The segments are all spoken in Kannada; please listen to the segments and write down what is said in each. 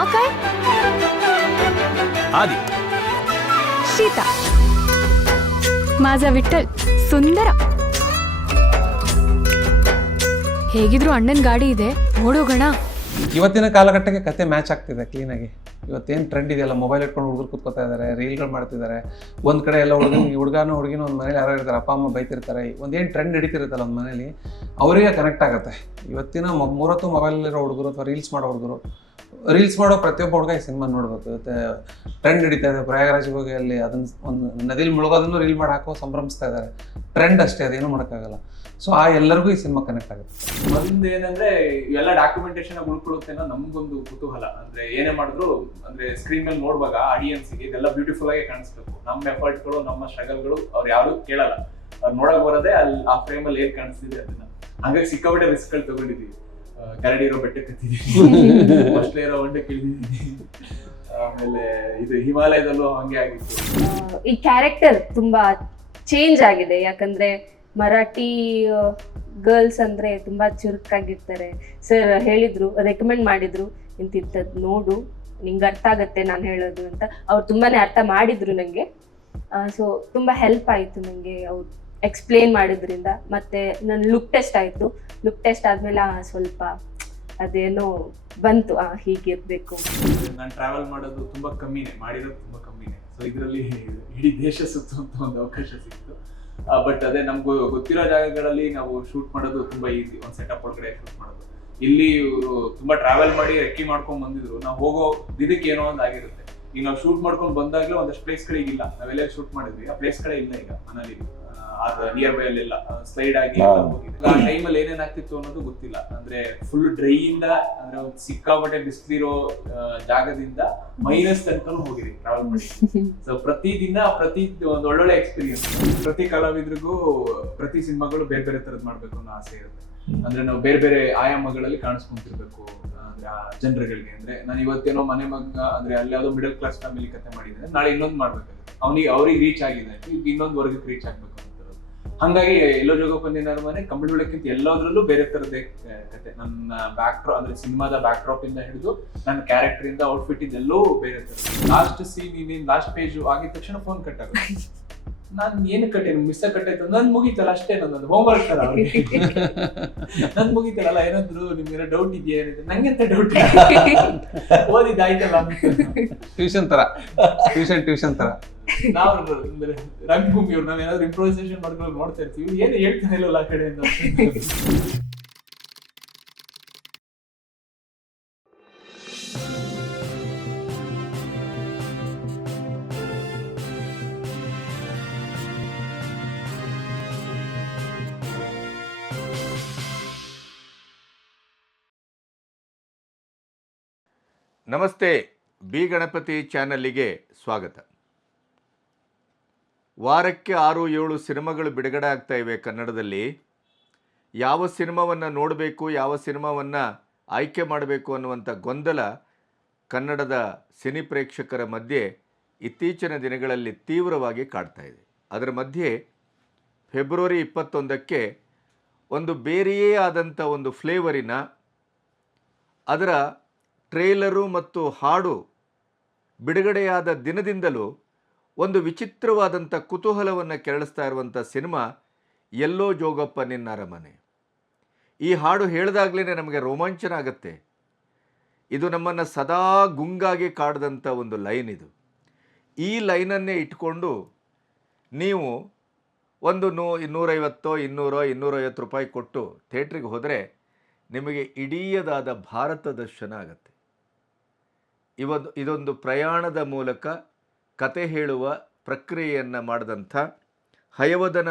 नाव काय आदि शीता माझा ವಿಠಲ್ ಸುಂದರ ಹೇಗಿದ್ರು ಅಣ್ಣನ ಗಾಡಿ ಇದೆ ಓಡೋಗೋಣ ಇವತ್ತಿನ ಕಾಲಘಟ್ಟಕ್ಕೆ ಕತೆ ಮ್ಯಾಚ್ ಆಗ್ತಿದೆ ಕ್ಲೀನಾಗಿ ಇವತ್ತೇನು ಟ್ರೆಂಡ್ ಇದೆಯಲ್ಲ ಮೊಬೈಲ್ ಇಟ್ಕೊಂಡು ಹುಡುಗರು ಕೂತ್ಕೋತಾ ಇದ್ದಾರೆ ರೀಲ್ಗಳು ಮಾಡ್ತಿದ್ದಾರೆ ಒಂದು ಕಡೆ ಎಲ್ಲ ಹುಡುಗನ ಹುಡುಗನೂ ಹುಡುಗಿನೂ ಒಂದು ಮನೇಲಿ ಯಾರೋ ಇರ್ತಾರೆ ಅಪ್ಪ ಅಮ್ಮ ಬೈತಿರ್ತಾರೆ ಒಂದೇನು ಟ್ರೆಂಡ್ ಹಿಡಿತಿರುತ್ತಲ್ಲ ಒಂದು ಮನೇಲಿ ಅವರಿಗೆ ಕನೆಕ್ಟ್ ಆಗುತ್ತೆ ಇವತ್ತಿನ ಮೊ- ಮೂರತ್ತು ಮೊಬೈಲಲ್ಲಿರೋ ಹುಡುಗರು ಅಥವಾ ರೀಲ್ಸ್ ಮಾಡೋ ಹುಡುಗರು ರೀಲ್ಸ್ ಮಾಡೋ ಪ್ರತಿಯೊಬ್ಬ ಹುಡುಗ ಈ ಸಿನಿಮಾ ನೋಡ್ಬೇಕು. ಇವತ್ತು ಟ್ರೆಂಡ್ ಹಿಡಿತಾ ಇದೆ. ಪ್ರಯಾಗರಾಜ್ ಹೋಗಿ ಅಲ್ಲಿ ಅದನ್ನ ಒಂದು ನದಿಲಿ ಮುಳುಗೋದನ್ನು ರೀಲ್ ಮಾಡಿ ಹಾಕೋ ಸಂಭ್ರಮಿಸ್ತಾ ಇದ್ದಾರೆ ಟ್ರೆಂಡ್ ಅಷ್ಟೇ, ಅದೇನು ಮಾಡೋಕ್ಕಾಗಲ್ಲ. ಸೊ ಆ ಎಲ್ಲರಿಗೂ ಈ ಸಿನಿಮಾ ಕನೆಕ್ಟ್ ಆಗುತ್ತೆ. ಮೊದಲಿಂದ ಏನಂದ್ರೆ, ಇವೆಲ್ಲ ಡಾಕ್ಯುಮೆಂಟೇಶನ್ ಉಳ್ಕೊಳ್ಳುತ್ತೆ ನಮ್ಗೊಂದು ಕುತೂಹಲ. ಅಂದ್ರೆ ಏನೇ ಮಾಡಿದ್ರು, ಅಂದ್ರೆ ಸ್ಕ್ರೀನ್ ಮೇಲೆ ನೋಡುವಾಗ ಆಡಿಯನ್ಸ್ಗೆ ಇದೆಲ್ಲ ಬ್ಯೂಟಿಫುಲ್ ಆಗಿ ಕಾಣಿಸ್ಬೇಕು. ನಮ್ಮ ಎಫರ್ಟ್ಗಳು ನಮ್ಮ ಸ್ಟ್ರಗಲ್ಗಳು ಅವ್ರು ಯಾರು ಕೇಳಲ್ಲ. ಅವ್ರು ನೋಡಕ್ ಬರೋದೇ ಅಲ್ಲಿ ಆ ಫ್ರೇಮಲ್ಲಿ ಏನ್ ಕಾಣಿಸ್ತಿದೆ ಅದನ್ನ. ಹಂಗಾಗಿ ಸಿಕ್ಕಾಬಿಟ್ಟೆ ರಿಸ್ಕ್ಗಳು ತಗೊಂಡಿದೀವಿ ಆ, ಕರಡಿ ಇರೋ ಬೆಟ್ಟಕ್ಕೆ ಹತ್ತಿದೀವಿ ಫಸ್ಟ್ ಹೊಂಡಕ್ಕೆ ಆಮೇಲೆ ಇದು ಹಿಮಾಲಯದಲ್ಲೂ ಹಂಗೆ ಆಗಿತ್ತು. ಈ ಕ್ಯಾರೆಕ್ಟರ್ ತುಂಬಾ ಚೇಂಜ್ ಆಗಿದೆ. ಯಾಕಂದ್ರೆ ಮರಾಠಿ ಗರ್ಲ್ಸ್ ಅಂದ್ರೆ ತುಂಬಾ ಚುರುಕಾಗಿರ್ತಾರೆ. ಸರ್ ಹೇಳಿದ್ರು ರೆಕಮೆಂಡ್ ಮಾಡಿದ್ರು ಇಂತಿಂಥದ್ದು ನೋಡು ನಿಂಗೆ ಅರ್ಥ ಆಗತ್ತೆ ನಾನು ಹೇಳೋದು ಅಂತ. ಅವ್ರು ತುಂಬಾನೇ ಅರ್ಥ ಮಾಡಿದ್ರು ನನಗೆ ಸೊ ತುಂಬಾ ಹೆಲ್ಪ್ ಆಯ್ತು ನನಗೆ ಅವ್ರು ಎಕ್ಸ್ಪ್ಲೇನ್ ಮಾಡಿದ್ರಿಂದ ಮತ್ತೆ ನನ್ನ ಲುಕ್ ಟೆಸ್ಟ್ ಆಯಿತು. ಲುಕ್ ಟೆಸ್ಟ್ ಆದ್ಮೇಲೆ ಸ್ವಲ್ಪ ಅದೇನೋ ಬಂತು. ಆ ನಾನು ಟ್ರಾವೆಲ್ ಮಾಡೋದು ತುಂಬಾ ಕಮ್ಮಿನೇ, ಮಾಡಿರೋದು ತುಂಬಾ ಕಮ್ಮಿನೇ. ಸೊ ಇದರಲ್ಲಿ ಇಡೀ ದೇಶ ಸುತ್ತುವಂತ ಒಂದು ಅವಕಾಶ ಸಿಕ್ತು ಬಟ್ ಅದೇ ನಮ್ಗೆ ಗೊತ್ತಿರೋ ಜಾಗಗಳಲ್ಲಿ ನಾವು ಶೂಟ್ ಮಾಡೋದು ತುಂಬಾ ಈಸಿ ಒಂದು ಸೆಟಪ್ ಒಳಗಡೆ ಶೂಟ್ ಮಾಡೋದು. ಇಲ್ಲಿ ಇವರು ತುಂಬಾ ಟ್ರಾವೆಲ್ ಮಾಡಿ ರೆಕ್ಕಿ ಮಾಡ್ಕೊಂಡು ಬಂದಿದ್ರು. ನಾವು ಹೋಗೋ ಇದಕ್ಕೆ ಏನೋ ಒಂದು ಆಗಿರುತ್ತೆ. ಈಗ ನಾವು ಶೂಟ್ ಮಾಡ್ಕೊಂಡು ಬಂದಾಗ್ಲೂ ಒಂದಷ್ಟು ಪ್ಲೇಸ್ಗಳಿಗಿಲ್ಲ ನಾವೆಲ್ಲ ಶೂಟ್ ಮಾಡಿದ್ವಿ? ಆ ಪ್ಲೇಸ್ಗಳೇ ಇಲ್ಲ ಈಗ ಮನೇಲಿ ಅದ ನಿಯರ್ ಬೈ ಅಲ್ಲೆಲ್ಲ ಸ್ಲೈಡ್ ಆಗಿ. ಆ ಟೈಮಲ್ಲಿ ಏನೇನ್ ಆಗ್ತಿತ್ತು ಅನ್ನೋದು ಗೊತ್ತಿಲ್ಲ. ಅಂದ್ರೆ ಫುಲ್ ಡ್ರೈ ಇಂದ ಅಂದ್ರೆ ಒಂದು ಸಿಕ್ಕಾಪಟ್ಟೆ ಬಿಸಿಲಿರೋ ಜಾಗದಿಂದ ಮೈನಸ್ ತನಕ ಹೋಗಿದೆ ಟ್ರಾವೆಲ್ ಮಾಡಿ ಸೊ ಪ್ರತಿ ದಿನ ಪ್ರತಿ ಒಂದು ಒಳ್ಳೊಳ್ಳೆ ಎಕ್ಸ್ಪೀರಿಯನ್ಸ್ ಪ್ರತಿ ಕಲಾವಿದ್ರಿಗೂ ಪ್ರತಿ ಸಿನಿಮಾಗಳು ಬೇರೆ ಬೇರೆ ತರದ್ ಮಾಡ್ಬೇಕು ಅನ್ನೋ ಆಸೆ ಇರುತ್ತೆ. ಅಂದ್ರೆ ನಾವು ಬೇರೆ ಬೇರೆ ಆಯಾಮಗಳಲ್ಲಿ ಕಾಣಿಸ್ಕೊಂತಿರ್ಬೇಕು ಅಂದ್ರೆ ಆ ಜನರುಗಳಿಗೆ. ಅಂದ್ರೆ ನಾನು ಇವತ್ತೇನೋ ಮನೆ ಮಗ ಅಂದ್ರೆ ಅಲ್ಲಿ ಯಾವ್ದೋ ಮಿಡಲ್ ಕ್ಲಾಸ್ ಫ್ಯಾಮಿಲಿ ಕತೆ ಮಾಡಿದ್ರೆ ನಾಳೆ ಇನ್ನೊಂದು ಮಾಡ್ಬೇಕು ಅವನಿಗೆ ಅವ್ರಿಗೆ ರೀಚ್ ಆಗಿದೆ. ಇನ್ನೊಂದು ವರ್ಗಕ್ಕೆ ರೀಚ್ ಆಗ್ಬೇಕು ಹಂಗಾಗಿ ಎಲ್ಲೋ ಜೋಗಪ್ಪನಿನ ಮನೆ ಕಂಬಳಿ ಬೆಳಕ್ಕಿಂತ ಎಲ್ಲದರಲ್ಲೂ ಬೇರೆ ತರದೇ ಕತೆ. ನನ್ನ ಬ್ಯಾಕ್ ಡ್ರಾ ಅಂದ್ರೆ ಸಿನಿಮಾದ ಬ್ಯಾಕ್ ಡ್ರಾಪ್ ಇಂದ ಹಿಡಿದು ನನ್ನ ಕ್ಯಾರೆಕ್ಟರ್ ಇಂದ ಔಟ್ಫಿಟ್ ಇಂದ ಎಲ್ಲವೂ ಬೇರೆ ತರ ಲಾಸ್ಟ್ ಸೀನ್ ಇನ್ನೇನು ಲಾಸ್ಟ್ ಪೇಜ್ ಆಗಿದ ತಕ್ಷಣ ಫೋನ್ ಕಟ್ ಆಗುತ್ತೆ. ನಾನ್ ಏನು ಕಟ್ಟೆ ಮಿಸ್ ಕಟ್ಟೈತು. ನನ್ ಮುಗೀತಲ್ಲ ಅಷ್ಟೇ ನನ್ನದು. ಹೋಮ್ವರ್ಕ್ ತರ ಅವ್ರಿಗೆ ನನ್ ಮುಗೀತಲ್ಲ ಏನಾದ್ರು ನಿಮ್ಗೆ ಡೌಟ್ ಇದೆಯಾ ಏನಿದೆ? ನಂಗೆಂತ ಡೌಟ್ ಓದಿದ್ದಾಯ್ತಲ್ಲ ಆಯ್ತಲ್ಲ ಟ್ಯೂಷನ್ ತರ. ಟ್ಯೂಷನ್ ಟ್ಯೂಷನ್ ತರ. ನಾವು ಅಂದ್ರೆ ರಂಗಭೂಮಿ ಅವ್ರು ನಾವೇನಾದ್ರು ಇಂಪ್ರೂವೈಸೇಷನ್ ಮಾಡ್ಕೊಂಡು ನೋಡ್ತಾ ಇರ್ತೀವಿ. ಏನು ಹೇಳ್ತಾನೆ ಇಲ್ಲ ಆ ಕಡೆ ಅಂತ. ನಮಸ್ತೆ, ಬಿ ಗಣಪತಿ ಚಾನಲ್ಲಿಗೆ ಸ್ವಾಗತ. ವಾರಕ್ಕೆ ಆರು ಏಳು ಸಿನಿಮಾಗಳು ಬಿಡುಗಡೆ ಆಗ್ತಾ ಇವೆ ಕನ್ನಡದಲ್ಲಿ. ಯಾವ ಸಿನಿಮಾವನ್ನು ನೋಡಬೇಕು, ಯಾವ ಸಿನಿಮಾವನ್ನು ಆಯ್ಕೆ ಮಾಡಬೇಕು ಅನ್ನುವಂಥ ಗೊಂದಲ ಕನ್ನಡದ ಸಿನಿ ಪ್ರೇಕ್ಷಕರ ಮಧ್ಯೆ ಇತ್ತೀಚಿನ ದಿನಗಳಲ್ಲಿ ತೀವ್ರವಾಗಿ ಕಾಡ್ತಾ ಇದೆ. ಅದರ ಮಧ್ಯೆ ಫೆಬ್ರವರಿ ಇಪ್ಪತ್ತೊಂದಕ್ಕೆ ಒಂದು ಬೇರೆಯೇ ಆದಂಥ ಒಂದು ಫ್ಲೇವರಿನ ಅದರ ಟ್ರೇಲರು ಮತ್ತು ಹಾಡು ಬಿಡುಗಡೆಯಾದ ದಿನದಿಂದಲೂ ಒಂದು ವಿಚಿತ್ರವಾದಂಥ ಕುತೂಹಲವನ್ನು ಕೆರಳಿಸ್ತಾ ಇರುವಂಥ ಸಿನಿಮಾ ಎಲ್ಲೋ ಜೋಗಪ್ಪ ನಿನ್ನ ಅರಮನೆ. ಈ ಹಾಡು ಹೇಳಿದಾಗಲೇ ನಮಗೆ ರೋಮಾಂಚನ ಆಗುತ್ತೆ ಇದು ನಮ್ಮನ್ನು ಸದಾ ಗುಂಗಾಗಿ ಕಾಡ್ದಂಥ ಒಂದು ಲೈನ್ ಇದು. ಈ ಲೈನನ್ನೇ ಇಟ್ಕೊಂಡು ನೀವು ಒಂದು ನೂ, ಇನ್ನೂರೈವತ್ತೋ, ಇನ್ನೂರೋ, ಇನ್ನೂರೈವತ್ತು ರೂಪಾಯಿ ಕೊಟ್ಟು ಥೇಟ್ರಿಗೆ ಹೋದರೆ ನಿಮಗೆ ಇಡೀಯದಾದ ಭಾರತ ದರ್ಶನ ಆಗತ್ತೆ. ಇವತ್ತು ಇದೊಂದು ಪ್ರಯಾಣದ ಮೂಲಕ ಕತೆ ಹೇಳುವ ಪ್ರಕ್ರಿಯೆಯನ್ನು ಮಾಡಿದಂಥ ಹಯವದನ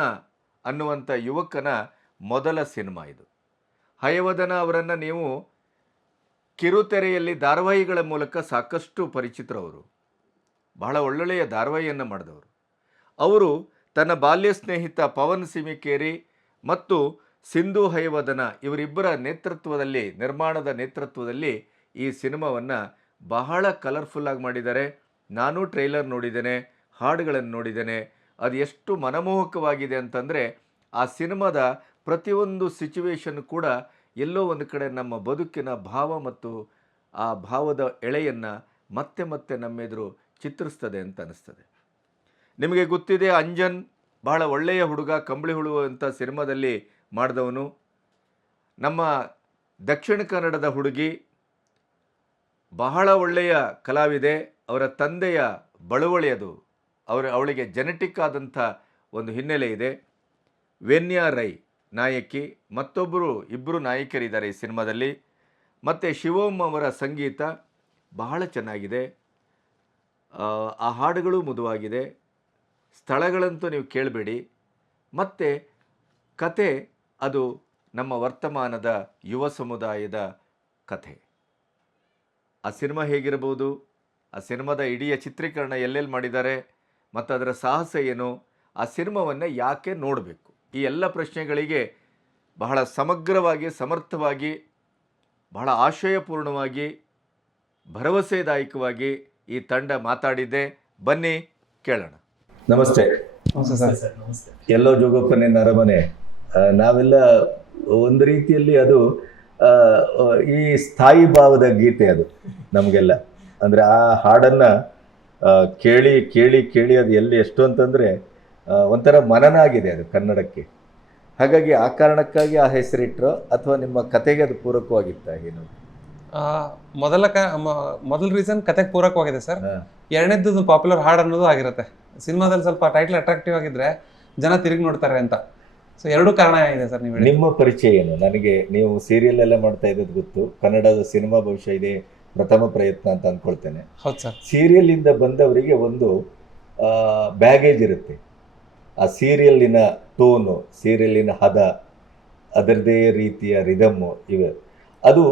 ಅನ್ನುವಂಥ ಯುವಕನ ಮೊದಲ ಸಿನಿಮಾ ಇದು. ಹಯವದನ ಅವರನ್ನು ನೀವು ಕಿರುತೆರೆಯಲ್ಲಿ ಧಾರಾವಾಹಿಗಳ ಮೂಲಕ ಸಾಕಷ್ಟು ಪರಿಚಿತರವರು. ಬಹಳ ಒಳ್ಳೊಳ್ಳೆಯ ಧಾರಾವಾಹಿಯನ್ನು ಮಾಡಿದವರು. ಅವರು ತನ್ನ ಬಾಲ್ಯ ಸ್ನೇಹಿತ ಪವನ್ ಸಿಮಿಕೇರಿ ಮತ್ತು ಸಿಂಧು ಹಯವದನ ಇವರಿಬ್ಬರ ನೇತೃತ್ವದಲ್ಲಿ, ನಿರ್ಮಾಣದ ನೇತೃತ್ವದಲ್ಲಿ ಈ ಸಿನಿಮಾವನ್ನು ಬಹಳ ಕಲರ್ಫುಲ್ಲಾಗಿ ಮಾಡಿದ್ದಾರೆ. ನಾನು ಟ್ರೈಲರ್ ನೋಡಿದ್ದೇನೆ, ಹಾಡುಗಳನ್ನು ನೋಡಿದ್ದೇನೆ. ಅದು ಎಷ್ಟು ಮನಮೋಹಕವಾಗಿದೆ ಅಂತಂದರೆ, ಆ ಸಿನಿಮಾದ ಪ್ರತಿಯೊಂದು ಸಿಚುವೇಶನ್ ಕೂಡ ಎಲ್ಲೋ ಒಂದು ಕಡೆ ನಮ್ಮ ಬದುಕಿನ ಭಾವ ಮತ್ತು ಆ ಭಾವದ ಎಳೆಯನ್ನು ಮತ್ತೆ ಮತ್ತೆ ನಮ್ಮೆದುರು ಚಿತ್ರಿಸ್ತದೆ ಅಂತ ಅನ್ನಿಸ್ತದೆ ನಿಮಗೆ ಗೊತ್ತಿದೆ, ಅಂಜನ್ ಬಹಳ ಒಳ್ಳೆಯ ಹುಡುಗ, ಕಂಬಳಿ ಹುಳುವಂಥ ಸಿನಿಮಾದಲ್ಲಿ ಮಾಡಿದವನು. ನಮ್ಮ ದಕ್ಷಿಣ ಕನ್ನಡದ ಹುಡುಗಿ ಬಹಳ ಒಳ್ಳೆಯ ಕಲಾವಿದೆ ಅವರ ತಂದೆಯ ಬಳುವಳಿಯದು ಅವರ ಅವಳಿಗೆ ಜೆನೆಟಿಕ್ ಆದಂಥ ಒಂದು ಹಿನ್ನೆಲೆ ಇದೆ. ವೆನ್ಯಾ ರೈ ನಾಯಕಿ ಮತ್ತೊಬ್ಬರು ಇಬ್ಬರು ನಾಯಕರಿದ್ದಾರೆ ಈ ಸಿನಿಮಾದಲ್ಲಿ. ಮತ್ತು ಶಿವಮ್ ಅವರ ಸಂಗೀತ ಬಹಳ ಚೆನ್ನಾಗಿದೆ. ಆ, ಆ ಹಾಡುಗಳು ಮುದುವಾಗಿದೆ. ಸ್ಥಳಗಳಂತೂ ನೀವು ಕೇಳಬೇಡಿ. ಮತ್ತು ಕತೆ ಅದು ನಮ್ಮ ವರ್ತಮಾನದ ಯುವ ಸಮುದಾಯದ ಕಥೆ ಆ ಸಿನಿಮಾ ಹೇಗಿರಬಹುದು ಆ ಸಿನಿಮಾದ ಇಡೀ ಚಿತ್ರೀಕರಣ ಎಲ್ಲೆಲ್ಲಿ ಮಾಡಿದ್ದಾರೆ? ಮತ್ತು ಅದರ ಸಾಹಸ ಏನು? ಆ ಸಿನಿಮಾವನ್ನು ಯಾಕೆ ನೋಡಬೇಕು? ಈ ಎಲ್ಲ ಪ್ರಶ್ನೆಗಳಿಗೆ ಬಹಳ ಸಮಗ್ರವಾಗಿ ಸಮರ್ಥವಾಗಿ ಬಹಳ ಆಶಯಪೂರ್ಣವಾಗಿ ಭರವಸೆದಾಯಕವಾಗಿ ಈ ತಂಡ ಮಾತಾಡಿದೆ ಬನ್ನಿ ಕೇಳೋಣ. ನಮಸ್ತೆ. ನಮಸ್ತೆ ಸರ್ ಸರ್ ನಮಸ್ತೆ. ಎಲ್ಲೋ ಜೋಗಪ್ಪನೆ ನರಮನೆ ನಾವೆಲ್ಲ ಒಂದು ರೀತಿಯಲ್ಲಿ ಅದು ಈ ಸ್ಥಾಯಿ ಭಾವದ ಗೀತೆ ಅದು ನಮಗೆಲ್ಲ. ಅಂದರೆ ಆ ಹಾಡನ್ನು ಕೇಳಿ ಕೇಳಿ ಕೇಳಿ ಅದು ಎಲ್ಲಿ ಎಷ್ಟು ಅಂತಂದರೆ ಒಂಥರ ಮನನ ಆಗಿದೆ ಅದು ಕನ್ನಡಕ್ಕೆ. ಹಾಗಾಗಿ ಆ ಕಾರಣಕ್ಕಾಗಿ ಆ ಹೆಸರಿಟ್ಟರು ಅಥವಾ ನಿಮ್ಮ ಕತೆಗೆ ಅದು ಪೂರಕವಾಗಿತ್ತ ಏನು? ಮೊದಲ ಕ ಮೊದಲ ರೀಸನ್ ಕತೆಗೆ ಪೂರಕವಾಗಿದೆ ಸರ್. ಎರಡನೇದ್ದು ಪಾಪ್ಯುಲರ್ ಹಾಡು ಅನ್ನೋದು ಆಗಿರುತ್ತೆ. ಸಿನಿಮಾದಲ್ಲಿ ಸ್ವಲ್ಪ ಟೈಟ್ಲ್ ಅಟ್ರಾಕ್ಟಿವ್ ಆಗಿದ್ರೆ ಜನ ತಿರುಗಿ ನೋಡ್ತಾರೆ ಅಂತ. ಸೊ ಎರಡು ಕಾರಣ ಇದೆ ಸರ್ ನೀವು ನಿಮ್ಮ ಪರಿಚಯ ಏನು? ನನಗೆ ನೀವು ಸೀರಿಯಲ್ ಎಲ್ಲ ಮಾಡ್ತಾ ಇದ್ದದ್ದು ಗೊತ್ತು. ಕನ್ನಡದ ಸಿನಿಮಾ ಭವಿಷ್ಯ ಇದೆ ಪ್ರಥಮ ಪ್ರಯತ್ನ ಅಂತ ಅಂದ್ಕೊಳ್ತೇನೆ ಹೌದು ಸರ್. ಸೀರಿಯಲ್ ಇಂದ ಬಂದವರಿಗೆ ಒಂದು ಬ್ಯಾಗೇಜ್ ಇರುತ್ತೆ. ಆ ಸೀರಿಯಲ್ಲಿನ ಟೋನು ಸೀರಿಯಲ್ಲಿನ ಹದ ಅದರದೇ ರೀತಿಯ ರಿದಮ್ಮು ಇವೆ. ಅದು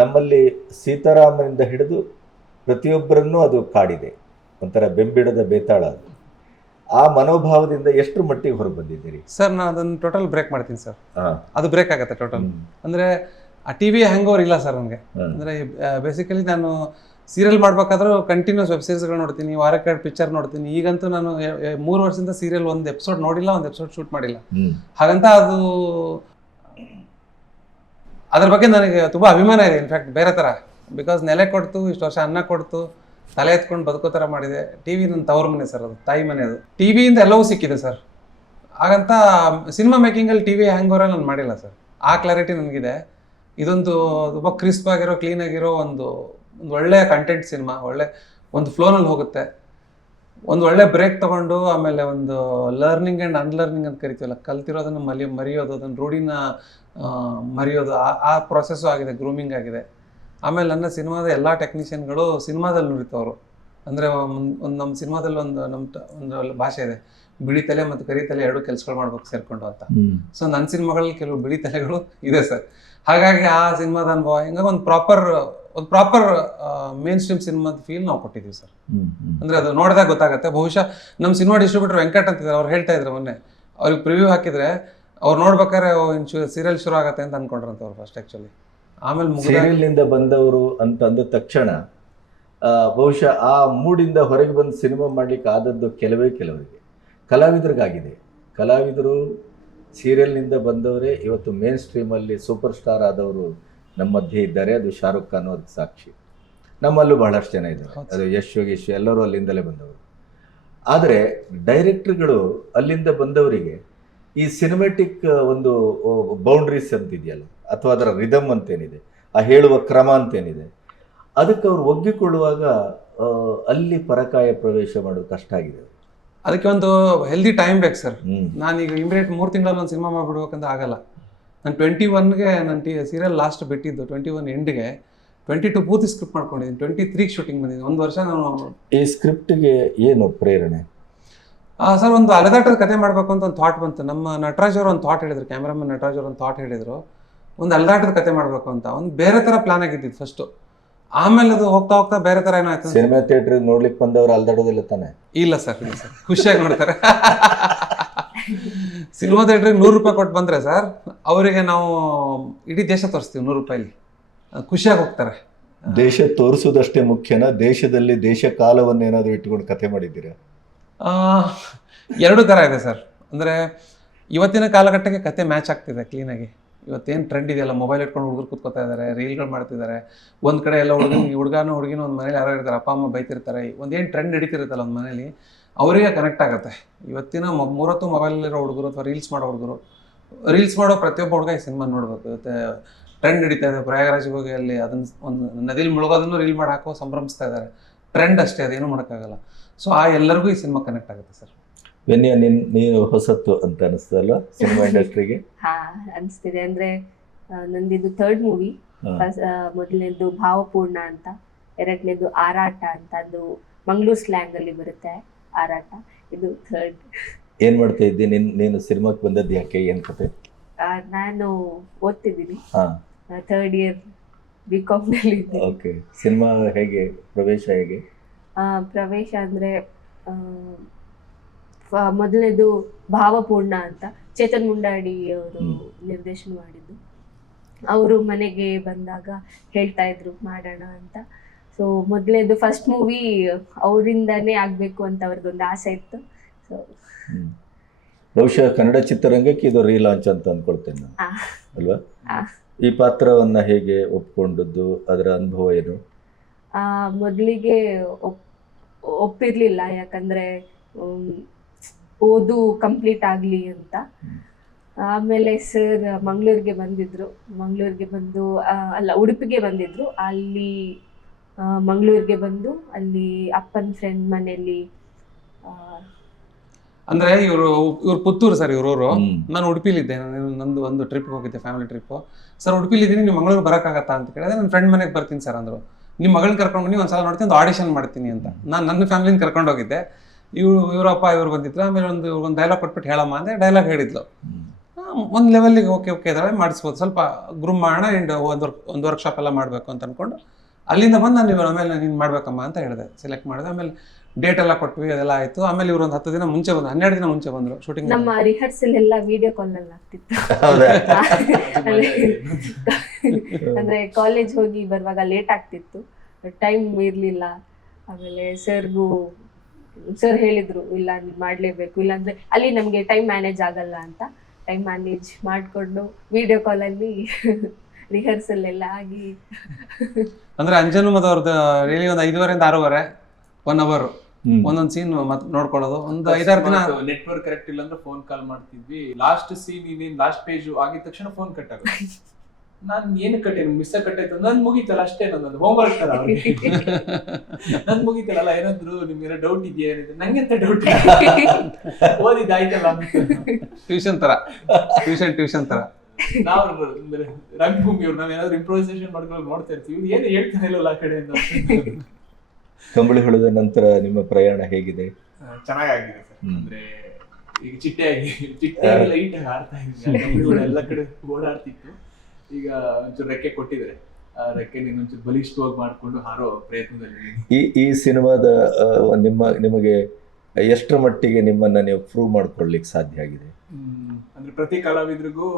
ನಮ್ಮಲ್ಲಿ ಸೀತಾರಾಮನಿಂದ ಹಿಡಿದು ಪ್ರತಿಯೊಬ್ಬರನ್ನೂ ಅದು ಕಾಡಿದೆ. ಒಂಥರ ಬೆಂಬಿಡದ ಬೇತಾಳ ಅದು. ಆ ಮನೋಭಾವದಿಂದ ಎಷ್ಟು ಮಟ್ಟಿಗೆ ಹೊರ ಬಂದಿದ್ದೀರಿ? ಸರ್ ನಾನು ಅದನ್ನು ಟೋಟಲ್ ಬ್ರೇಕ್ ಮಾಡ್ತೀನಿ ಸರ್. ಅದು ಬ್ರೇಕ್ ಆಗುತ್ತೆ ಟೋಟಲ್ ಅಂದ್ರೆ ಆ ಟಿ ವಿ ಹ್ಯಾಂಗ್ ಓವರ್ ಇಲ್ಲ ಸರ್ ನನಗೆ. ಅಂದ್ರೆ ಬೇಸಿಕಲಿ ನಾನು ಸೀರಿಯಲ್ ಮಾಡ್ಬೇಕಾದ್ರೂ ಕಂಟಿನ್ಯೂಸ್ ವೆಬ್ ಸೀರೀಸ್ಗಳು ನೋಡ್ತೀನಿ ವಾರಕ್ಕೆ ಎರಡು ಪಿಕ್ಚರ್ ನೋಡ್ತೀನಿ. ಈಗಂತೂ ನಾನು ಮೂರು ವರ್ಷದಿಂದ ಸೀರಿಯಲ್ ಒಂದು ಎಪಿಸೋಡ್ ನೋಡಿಲ್ಲ ಒಂದು ಎಪಿಸೋಡ್ ಶೂಟ್ ಮಾಡಿಲ್ಲ. ಹಾಗಂತ ಅದು ಅದ್ರ ಬಗ್ಗೆ ನನಗೆ ತುಂಬ ಅಭಿಮಾನ ಇದೆ ಇನ್ಫ್ಯಾಕ್ಟ್ ಬೇರೆ ಥರ ಬಿಕಾಸ್ ನೆಲೆ ಕೊಡ್ತು ಇಷ್ಟು ವರ್ಷ ಅನ್ನ ಕೊಡ್ತು ತಲೆ ಎತ್ಕೊಂಡು ಬದುಕೋ ಥರ ಮಾಡಿದೆ. ಟಿ ವಿ ನನ್ನ ತವ್ರ ಮನೆ ಸರ್ ಅದು, ತಾಯಿ ಮನೆ ಅದು. ಟಿ ವಿಯಿಂದ ಎಲ್ಲವೂ ಸಿಕ್ಕಿದೆ ಸರ್. ಹಾಗಂತ ಸಿನಿಮಾ ಮೇಕಿಂಗಲ್ಲಿ ಟಿ ವಿ ಹ್ಯಾಂಗ್ ಓವರಲ್ಲಿ ನಾನು ಮಾಡಿಲ್ಲ ಸರ್. ಆ ಕ್ಲಾರಿಟಿ ನನಗಿದೆ. ಇದೊಂದು ತುಂಬ ಕ್ರಿಸ್ಪ್ ಆಗಿರೋ ಕ್ಲೀನ್ ಆಗಿರೋ ಒಂದು ಒಂದು ಒಳ್ಳೆಯ ಕಂಟೆಂಟ್ ಸಿನಿಮಾ ಒಳ್ಳೆ ಒಂದು ಫ್ಲೋನಲ್ಲಿ ಹೋಗುತ್ತೆ. ಒಂದು ಒಳ್ಳೆ ಬ್ರೇಕ್ ತಗೊಂಡು ಆಮೇಲೆ ಒಂದು ಲರ್ನಿಂಗ್ ಆ್ಯಂಡ್ ಅನ್ಲರ್ನಿಂಗ್ ಅಂತ ಕರಿತೀವಲ್ಲ, ಕಲ್ತಿರೋದನ್ನು ಮಲಿ, ಮರೆಯೋದು, ಅದನ್ನು ರೂಢಿನ ಮರೆಯೋದು, ಆ ಆ ಪ್ರೊಸೆಸ್ಸು ಆಗಿದೆ ಗ್ರೂಮಿಂಗ್ ಆಗಿದೆ. ಆಮೇಲೆ ನನ್ನ ಸಿನಿಮಾದ ಎಲ್ಲ ಟೆಕ್ನಿಷಿಯನ್ಗಳು ಸಿನಿಮಾದಲ್ಲಿ ನುರಿತವರು ಅಂದರೆ ಒಂದು ನಮ್ಮ ಸಿನಿಮಾದಲ್ಲಿ ಒಂದು ನಮ್ಮ ಒಂದು ಭಾಷೆ ಇದೆ. ಬಿಳಿ ತಲೆ ಮತ್ತು ಕರಿ ತಲೆ ಎರಡು ಕೆಲಸಗಳು ಮಾಡ್ಬೇಕು ಸೇರ್ಕೊಂಡು ಅಂತ. ಸೊ ನನ್ನ ಸಿನಿಮಾಗಳಲ್ಲಿ ಕೆಲವು ಬಿಳಿ ತಲೆಗಳು ಇದೆ ಸರ್. ಹಾಗಾಗಿ ಆ ಸಿನಿಮಾದ ಅನುಭವ ಹಿಂಗಾಗಿ ಒಂದು ಪ್ರಾಪರ್ ಒಂದು ಪ್ರಾಪರ್ ಮೇನ್ ಸ್ಟ್ರೀಮ್ ಸಿನಿಮಾದ ಫೀಲ್ ನಾವು ಕೊಟ್ಟಿದ್ದೀವಿ ಸರ್. ಅಂದ್ರೆ ಅದು ನೋಡಿದಾಗ ಗೊತ್ತಾಗುತ್ತೆ. ಬಹುಶಃ ನಮ್ಮ ಸಿನಿಮಾ ಡಿಸ್ಟ್ರಿಬ್ಯೂಟರ್ ವೆಂಕಟ್ ಅಂತಿದ್ದಾರೆ. ಅವ್ರು ಹೇಳ್ತಾ ಇದ್ರು ಮೊನ್ನೆ. ಅವ್ರಿಗೆ ಪ್ರಿವ್ಯೂ ಹಾಕಿದ್ರೆ ಅವ್ರು ನೋಡ್ಬೇಕಾದ್ರೆ ಸೀರಿಯಲ್ ಶುರು ಆಗತ್ತೆ ಅಂತ ಅನ್ಕೊಂಡ್ರಂತ ಅವ್ರು ಫಸ್ಟ್ ಆಕ್ಚುಲಿ ಆಮೇಲೆ ಸೀರಿಯಲ್ನಿಂದ ಬಂದವರು ಅಂತ ಅಂದ ತಕ್ಷಣ ಬಹುಶಃ ಆ ಮೂಡಿಂದ ಹೊರಗೆ ಬಂದು ಸಿನಿಮಾ ಮಾಡ್ಲಿಕ್ಕೆ ಆದದ್ದು ಕೆಲವೇ ಕೆಲವರಿಗೆ. ಕಲಾವಿದರಿಗಾಗಿದೆ. ಕಲಾವಿದರು ಸೀರಿಯಲ್ನಿಂದ ಬಂದವರೇ ಇವತ್ತು ಮೇನ್ ಸ್ಟ್ರೀಮಲ್ಲಿ ಸೂಪರ್ ಸ್ಟಾರ್ ಆದವರು ನಮ್ಮ ಮಧ್ಯೆ ಇದ್ದಾರೆ ಅದು ಶಾರುಖ್ ಖಾನ್ ಸಾಕ್ಷಿ. ನಮ್ಮಲ್ಲೂ ಬಹಳಷ್ಟು ಜನ ಇದ್ದಾರೆ. ಅದು ಯಶ್ ಯೋಗೇಶ್ ಎಲ್ಲರೂ ಅಲ್ಲಿಂದಲೇ ಬಂದವರು. ಆದರೆ ಡೈರೆಕ್ಟರ್ಗಳು ಅಲ್ಲಿಂದ ಬಂದವರಿಗೆ ಈ ಸಿನಿಮೆಟಿಕ್ ಒಂದು ಬೌಂಡ್ರೀಸ್ ಅಂತಿದೆಯಲ್ಲ? ಅಥವಾ ಅದರ ರಿದಮ್ ಅಂತೇನಿದೆ? ಆ ಹೇಳುವ ಕ್ರಮ ಅಂತೇನಿದೆ? ಅದಕ್ಕೆ ಅವ್ರು ಒಗ್ಗಿಕೊಳ್ಳುವಾಗ ಅಲ್ಲಿ ಪರಕಾಯ ಪ್ರವೇಶ ಮಾಡೋದು ಕಷ್ಟ ಆಗಿದೆ. ಅದಕ್ಕೆ ಒಂದು ಹೆಲ್ದಿ ಟೈಮ್ ಬೇಕು ಸರ್ ನಾನೀಗ ಇಮಿಡಿಯೇಟ್ ಮೂರು ತಿಂಗಳಲ್ಲಿ ಒಂದು ಸಿನಿಮಾ ಮಾಡಿಬಿಡ್ಬೇಕಂತ ಆಗಲ್ಲ. ನಾನು ಟ್ವೆಂಟಿ ಒನ್ಗೆ ನನ್ನ ಟಿ ಸೀರಿಯಲ್ ಲಾಸ್ಟ್ ಬಿಟ್ಟಿದ್ದು ಟ್ವೆಂಟಿ ಒನ್ ಎಂಡ್ಗೆ ಟ್ವೆಂಟಿ ಟು ಪೂರ್ತಿ ಸ್ಕ್ರಿಪ್ಟ್ ಮಾಡ್ಕೊಂಡಿದ್ದೀನಿ. ಟ್ವೆಂಟಿ ತ್ರೀಗೆ ಶೂಟಿಂಗ್ ಬಂದಿದ್ದೀನಿ. ಒಂದು ವರ್ಷ ನಾನು ಈ ಸ್ಕ್ರಿಪ್ಟ್ಗೆ ಏನು ಪ್ರೇರಣೆ? ಸರ್ ಒಂದು ಅಲೆದಾಟದ ಕತೆ ಮಾಡಬೇಕು ಅಂತ ಒಂದು ಥಾಟ್ ಬಂತು. ನಮ್ಮ ನಟರಾಜ್ ಅವರು ಒಂದು ಥಾಟ್ ಹೇಳಿದ್ರು ಕ್ಯಾಮ್ರಾಮನ್ ನಟರಾಜ್ ಅವರು ಒಂದು ಥಾಟ್ ಹೇಳಿದ್ರು. ಒಂದು ಅಲೆದಾಟದ ಕತೆ ಮಾಡಬೇಕು ಅಂತ. ಒಂದು ಬೇರೆ ಥರ ಪ್ಲಾನ್ ಆಗಿದ್ದಿತ್ತು ಫಸ್ಟು ಆಮೇಲೆ ಅದು ಹೋಗ್ತಾ ಹೋಗ್ತಾ ಬೇರೆ ಥರ ಏನಾಯ್ತು ಸಿನಿಮಾ ಥಿಯೇಟರ್ ನೋಡ್ಲಿಕ್ಕೆ ಬಂದವರು ಅಲ್ದಾಡೋದಿಲ್ಲ ತಾನೆ? ಇಲ್ಲ ಸರ್ ಇಲ್ಲ ಸರ್. ಖುಷಿಯಾಗಿ ನೋಡ್ತಾರೆ. ಸಿನಿಮಾ ಥಿಯೇಟ್ರಿಗೆ ನೂರು ರೂಪಾಯಿ ಕೊಟ್ಟು ಬಂದರೆ ಸರ್ ಅವರಿಗೆ ನಾವು ಇಡೀ ದೇಶ ತೋರಿಸ್ತೀವಿ ನೂರು ರೂಪಾಯಿಲಿ ಖುಷಿಯಾಗಿ ಹೋಗ್ತಾರೆ. ದೇಶ ತೋರಿಸೋದಷ್ಟೇ ಮುಖ್ಯನಾ? ದೇಶದಲ್ಲಿ ದೇಶ ಕಾಲವನ್ನು ಏನಾದರೂ ಇಟ್ಕೊಂಡು ಕತೆ ಮಾಡಿದ್ದೀರಾ? ಎರಡು ಥರ ಇದೆ ಸರ್. ಅಂದರೆ ಇವತ್ತಿನ ಕಾಲಘಟ್ಟಕ್ಕೆ ಕತೆ ಮ್ಯಾಚ್ ಆಗ್ತಿದೆ ಕ್ಲೀನಾಗಿ ಇವತ್ತೇನು ಟ್ರೆಂಡ್ ಇದೆಯಲ್ಲ ಮೊಬೈಲ್ ಇಟ್ಕೊಂಡು ಹುಡುಗರು ಕೂತ್ಕೋತಾ ಇದ್ದಾರೆ ರೀಲ್ಗಳು ಮಾಡ್ತಿದ್ದಾರೆ ಒಂದು ಕಡೆ ಎಲ್ಲ ಹುಡುಗನ ಹುಡುಗನೂ ಹುಡುಗಿನೂ ಒಂದು ಮನೇಲಿ ಯಾರು ಇರ್ತಾರೆ, ಅಪ್ಪ, ಅಮ್ಮ ಬೈತಿರ್ತಾರೆ. ಒಂದೇನು ಟ್ರೆಂಡ್ ಹಿಡಿತಿರುತ್ತಲ್ಲ ಒಂದು ಮನೇಲಿ ಅವರಿಗೆ ಕನೆಕ್ಟ್ ಆಗುತ್ತೆ. ಇವತ್ತಿನ ಮೂರತ್ತು ಮೊಬೈಲಲ್ಲಿರೋ ಹುಡುಗರು ಅಥವಾ ರೀಲ್ಸ್ ಮಾಡೋ ಹುಡುಗರು ರೀಲ್ಸ್ ಮಾಡೋ ಪ್ರತಿಯೊಬ್ಬ ಹುಡುಗ ಈ ಸಿನಿಮಾ ನೋಡ್ಬೇಕು. ಇವತ್ತು ಟ್ರೆಂಡ್ ಹಿಡಿತಾ ಇದೆ, ಪ್ರಯಾಗರಾಜಿಗೆ ಹೋಗಿ ಅಲ್ಲಿ ಅದನ್ನು ಒಂದು ನದಿಲಿ ಮುಳುಗೋದನ್ನು ರೀಲ್ ಮಾಡಿ ಹಾಕೋ, ಸಂಭ್ರಮಿಸ್ತಾ ಇದ್ದಾರೆ ಟ್ರೆಂಡ್ ಅಷ್ಟೇ, ಅದೇನು ಮಾಡೋಕ್ಕಾಗಲ್ಲ. ಸೊ ಆ ಎಲ್ಲರಿಗೂ ಈ ಸಿನಿಮಾ ಕನೆಕ್ಟ್ ಆಗುತ್ತೆ ಸರ್. ವೆನ್ಯ ನಿನ್ ನೀನು ಹೊಸತ್ತು ಅಂತ ಅನಿಸ್ತಲ್ಲ ಸಿನಿಮಾ ಇಂಡಸ್ಟ್ರಿಗೆ ಹಾ ಅನಿಸ್ತಿದೆ. ಅಂದ್ರೆ ನಂದಿದು ಥರ್ಡ್ ಮೂವಿ ಮೊದಲನೇದು ಭಾವಪೂರ್ಣ ಅಂತ ಎರಡನೇದು ಆರಾಟ ಅಂತ ಅದು ಮಂಗಳೂರು ಸ್ಲ್ಯಾಂಗ್ ಅಲ್ಲಿ ಬರುತ್ತೆ ಆರಾಟ. ಇದು ಥರ್ಡ್ ಏನ್ ಮಾಡ್ತಾ ಇದ್ದಿ? ನಿನ್ ನೀನು ಸಿನಿಮಾಕ್ಕೆ ಬಂದದ್ದು ಯಾಕೆ? ಏನ್ ಕತೆ? ನಾನು ಓದ್ತಿದ್ದೀನಿ. ಹಾ. ಥರ್ಡ್ ಇಯರ್ ಬಿ ಕಾಮ್ನಲ್ಲಿ ಇದ್ದೀನಿ ಓಕೆ ಸಿನಿಮಾ ಹೇಗೆ? ಪ್ರವೇಶ ಹೇಗೆ? ಪ್ರವೇಶ ಅಂದ್ರೆ ಮೊದಲನೇದು ಭಾವಪೂರ್ಣ ಅಂತ ಚೇತನ್ ಮುಂಡಾಡಿ ಅವರು ನಿರ್ದೇಶನ ಮಾಡಿದ್ದು. ಅವರು ಮನೆಗೆ ಬಂದಾಗ ಹೇಳ್ತಾ ಇದ್ರು ಮಾಡೋಣ ಅಂತ. ಸೊ ಮೊದಲೇದು ಫಸ್ಟ್ ಮೂವಿ ಅವರಿಂದಾನೇ ಆಗಬೇಕು ಅಂತ ಅವ್ರಿಗೊಂದು ಆಸೆ ಇತ್ತು. ಸೊ ಬಹುಶಃ ಕನ್ನಡ ಚಿತ್ರರಂಗಕ್ಕೆ ಇದು ರೀಲಾಂಚ್ ಅಂತ ಅಂದ್ಕೊಳ್ತೇನೆ ನಾನು. ಅಲ್ವಾ. ಈ ಪಾತ್ರವನ್ನ ಹೇಗೆ ಒಪ್ಕೊಂಡದ್ದು ಅದರ ಅನುಭವ ಏನು? ಮೊದಲಿಗೆ ಒಪ್ ಒಪ್ಪಿರ್ಲಿಲ್ಲ ಯಾಕಂದ್ರೆ ಓದು ಕಂಪ್ಲೀಟ್ ಆಗಲಿ ಅಂತ. ಆಮೇಲೆ ಸರ್ ಮಂಗಳೂರಿಗೆ ಬಂದಿದ್ರು. ಮಂಗಳೂರಿಗೆ ಬಂದು ಅಲ್ಲ ಉಡುಪಿಗೆ ಬಂದಿದ್ರು. ಅಲ್ಲಿ ಮಂಗಳೂರಿಗೆ ಬಂದು ಅಲ್ಲಿ ಅಪ್ಪನ ಫ್ರೆಂಡ್ ಮನೆಯಲ್ಲಿ ಆ, ಅಂದ್ರೆ ಇವರು ಇವ್ರು ಪುತ್ತೂರು ಸರ್ ಇವ್ರವರು. ನಾನು ಉಡುಪಿಲಿದ್ದೆ. ನಾನು ನಂದು ಒಂದು ಟ್ರಿಪ್ ಹೋಗಿದ್ದೆ ಫ್ಯಾಮಿಲಿ ಟ್ರಿಪ್ ಸರ್ ಉಡುಪಿಲಿದ್ದೀನಿ ನೀವು ಮಂಗಳೂರು ಬರೋಕ್ಕಾಗತ್ತಾ ಅಂತ ಕೇಳಿದ್ರೆ ನನ್ನ ಫ್ರೆಂಡ್ ಮನೆಗೆ ಬರ್ತೀನಿ ಸರ್ ಅಂದರು. ನಿಮ್ಮ ಮಗಳನ್ನ ಕರ್ಕೊಂಡು ಬನ್ನಿ ಒಂದ್ಸಲ ನೋಡ್ತೀನಿ ಒಂದು ಆಡಿಷನ್ ಮಾಡ್ತೀನಿ ಅಂತ. ನಾನು ನನ್ನ ಫ್ಯಾಮಿಲಿನ ಕರ್ಕೊಂಡು ಹೋಗಿದ್ದೆ. ಇವ್ರು ಇವರಪ್ಪ ಇವ್ರು ಬಂದಿದ್ರು. ಆಮೇಲೆ ಒಂದು ಒಂದು ಡೈಲಾಗ್ ಕೊಟ್ಬಿಟ್ಟು ಹೇಳಮ್ಮ ಅಂದರೆ ಡೈಲಾಗ್ ಹೇಳಿದ್ಲು. ಒಂದು ಲೆವೆಲ್ಲಿಗೆ ಓಕೆ ಓಕೆ ಇದ್ದಾಳೆ ಮಾಡಿಸ್ಬೋದು. ಸ್ವಲ್ಪ ಗ್ರೂಮ್ ಮಾಡೋಣ ಆ್ಯಂಡ್ ಒಂದು ವರ್ಕ್ ಒಂದು ವರ್ಕ್ಶಾಪ್ ಎಲ್ಲ ಮಾಡಬೇಕು ಅಂತ ಅಂದ್ಕೊಂಡು ಅಲ್ಲಿಂದ ಬಂದು ನಾನು ಇವ್ರು ಆಮೇಲೆ ನೀನು ಮಾಡಬೇಕಮ್ಮ ಅಂತ ಹೇಳಿದೆ. ಸೆಲೆಕ್ಟ್ ಮಾಡಿದೆ. ಆಮೇಲೆ ಡೇಟ್ ಎಲ್ಲ ಕೊಟ್ವಿ ಅದೆಲ್ಲ ಆಯಿತು. ಆಮೇಲೆ ಇವರು ಒಂದು ಹತ್ತು ದಿನ ಮುಂಚೆ ಬಂದು ಹನ್ನೆರಡು ದಿನ ಮುಂಚೆ ಬಂದರು ಶೂಟಿಂಗ್ ನಮ್ಮ ರಿಹರ್ಸಲ್ ಎಲ್ಲ ವಿಡಿಯೋ ಕಾಲ್ನಲ್ಲಿ ಆಗ್ತಿತ್ತು. ಅಂದ್ರೆ ಕಾಲೇಜ್ ಹೋಗಿ ಬರುವಾಗ ಲೇಟ್ ಆಗ್ತಿತ್ತು ಟೈಮ್ ಇರ್ಲಿಲ್ಲ. ಆಮೇಲೆ ಸರ್ಗೂ ಸರ್ ಹೇಳಿದ್ರು ಇಲ್ಲ ನೀವ್ ಮಾಡ್ಲೇಬೇಕು ಇಲ್ಲಾಂದ್ರೆ ಅಲ್ಲಿ ನಮ್ಗೆ ಟೈಮ್ ಮ್ಯಾನೇಜ್ ಆಗಲ್ಲ ಅಂತ. ಟೈಮ್ ಮ್ಯಾನೇಜ್ ಮಾಡ್ಕೊಂಡು ವಿಡಿಯೋ ಕಾಲ್ ಅಲ್ಲಿ ರಿಹರ್ಸಲ್ ಎಲ್ಲ ಆಗಿ. ಅಂದ್ರೆ ಅಂಜನು ಮತ್ತು ಅವ್ರದ್ದು ರಿಯಲಿ ಒಂದು ಐದುವರೆಯಿಂದ ಆರೂವರೆ ಒನ್ ಅವರ್. ಒಂದೊಂದು ಸೀನ್ ಮತ್ ನೋಡ್ಕೊಳ್ಳೋದು ಒಂದು ಐದಾರು ದಿನ. ನೆಟ್ವರ್ಕ್ ಕರೆಕ್ಟ್ ಇಲ್ಲ ಅಂದ್ರೆ ಫೋನ್ ಕಾಲ್ ಮಾಡ್ತಿದ್ವಿ. ಲಾಸ್ಟ್ ಸೀನ್ ಇನ್ನೇನ್ ಲಾಸ್ಟ್ ಪೇಜ್ ಆಗಿದ ತಕ್ಷಣ ಫೋನ್ ಕಟ್ ಆಗುತ್ತೆ. ನಾನ್ ಏನು ಕಟ್ಟೇನು ಮಿಸ್ ಕಟ್ಟಾಯ್ತು ನನ್ ಮುಗೀತಲ್ಲ ಅಷ್ಟೇ ನನ್ನದು ಹೋಮ್ವರ್ಕ್ ತರ. ನನ್ ಮುಗೀತಲ್ಲ ಏನಾದ್ರು ನಿಮ್ಗೆ ಡೌಟ್ ಇದೆಯಾ? ಏನಿದೆ? ನಂಗೆಂತ ಡೌಟ್ ಓದಿದ ಆಯ್ತಲ್ಲ ಟ್ಯೂಷನ್ ತರ. ಟ್ಯೂಷನ್ ಟ್ಯೂಷನ್ ತರ. ನಾವು ಅಂದ್ರೆ ರಂಗಭೂಮಿ ಅವ್ರು ನಾವ್ ಏನಾದ್ರು ಇಂಪ್ರೂವೈಸೇಷನ್ ಮಾಡ್ಕೊಂಡು ನೋಡ್ತಾ ಇರ್ತೀವಿ. ಇವ್ರು ಏನು ಹೇಳ್ತಾನೆ ಇಲ್ಲಲ್ಲ ಆ ಕಡೆಯಿಂದ ಅಂತ. ಕಂಬಳಿ ಹೊಳೆದ ನಂತರ ನಿಮ್ಮ ಪ್ರಯಾಣ ಹೇಗಿದೆ? ಚೆನ್ನಾಗಿ ಚೆನ್ನಾಗಾಗಿದೆ ಸರ್. ಅಂದ್ರೆ ಈಗ ಚಿಟ್ಟೆಯಾಗಿ ಚಿಟ್ಟೆಯಾಗಿ ಲೈಟ್ ಆಗಿ ಆಡ್ತಾ ಇದ್ವಿ. ಎಲ್ಲ ಕಡೆ ಓಡಾಡ್ತಿತ್ತು. ಈಗ ಒಂಚೂರು ರೆಕ್ಕೆ ಕೊಟ್ಟಿದ್ರೆ ಆ ರೆಕ್ಕೆ ಒಂಚೂರು ಬಲಿಷ್ಠವಾಗಿ ಮಾಡ್ಕೊಂಡು ಹಾರೋ ಪ್ರಯತ್ನದಲ್ಲಿ ಈ ಈ ಸಿನಿಮಾದ ನಿಮ್ಮ ನಿಮಗೆ ಎಷ್ಟರ ಮಟ್ಟಿಗೆ ನಿಮ್ಮನ್ನ ನೀವು ಪ್ರೂವ್ ಮಾಡ್ಕೊಳ್ಲಿಕ್ಕೆ ಸಾಧ್ಯ ಆಗಿದೆ. ಅಂದ್ರೆ ಪ್ರತಿ ಕಲಾವಿದ್ರಿಗೂ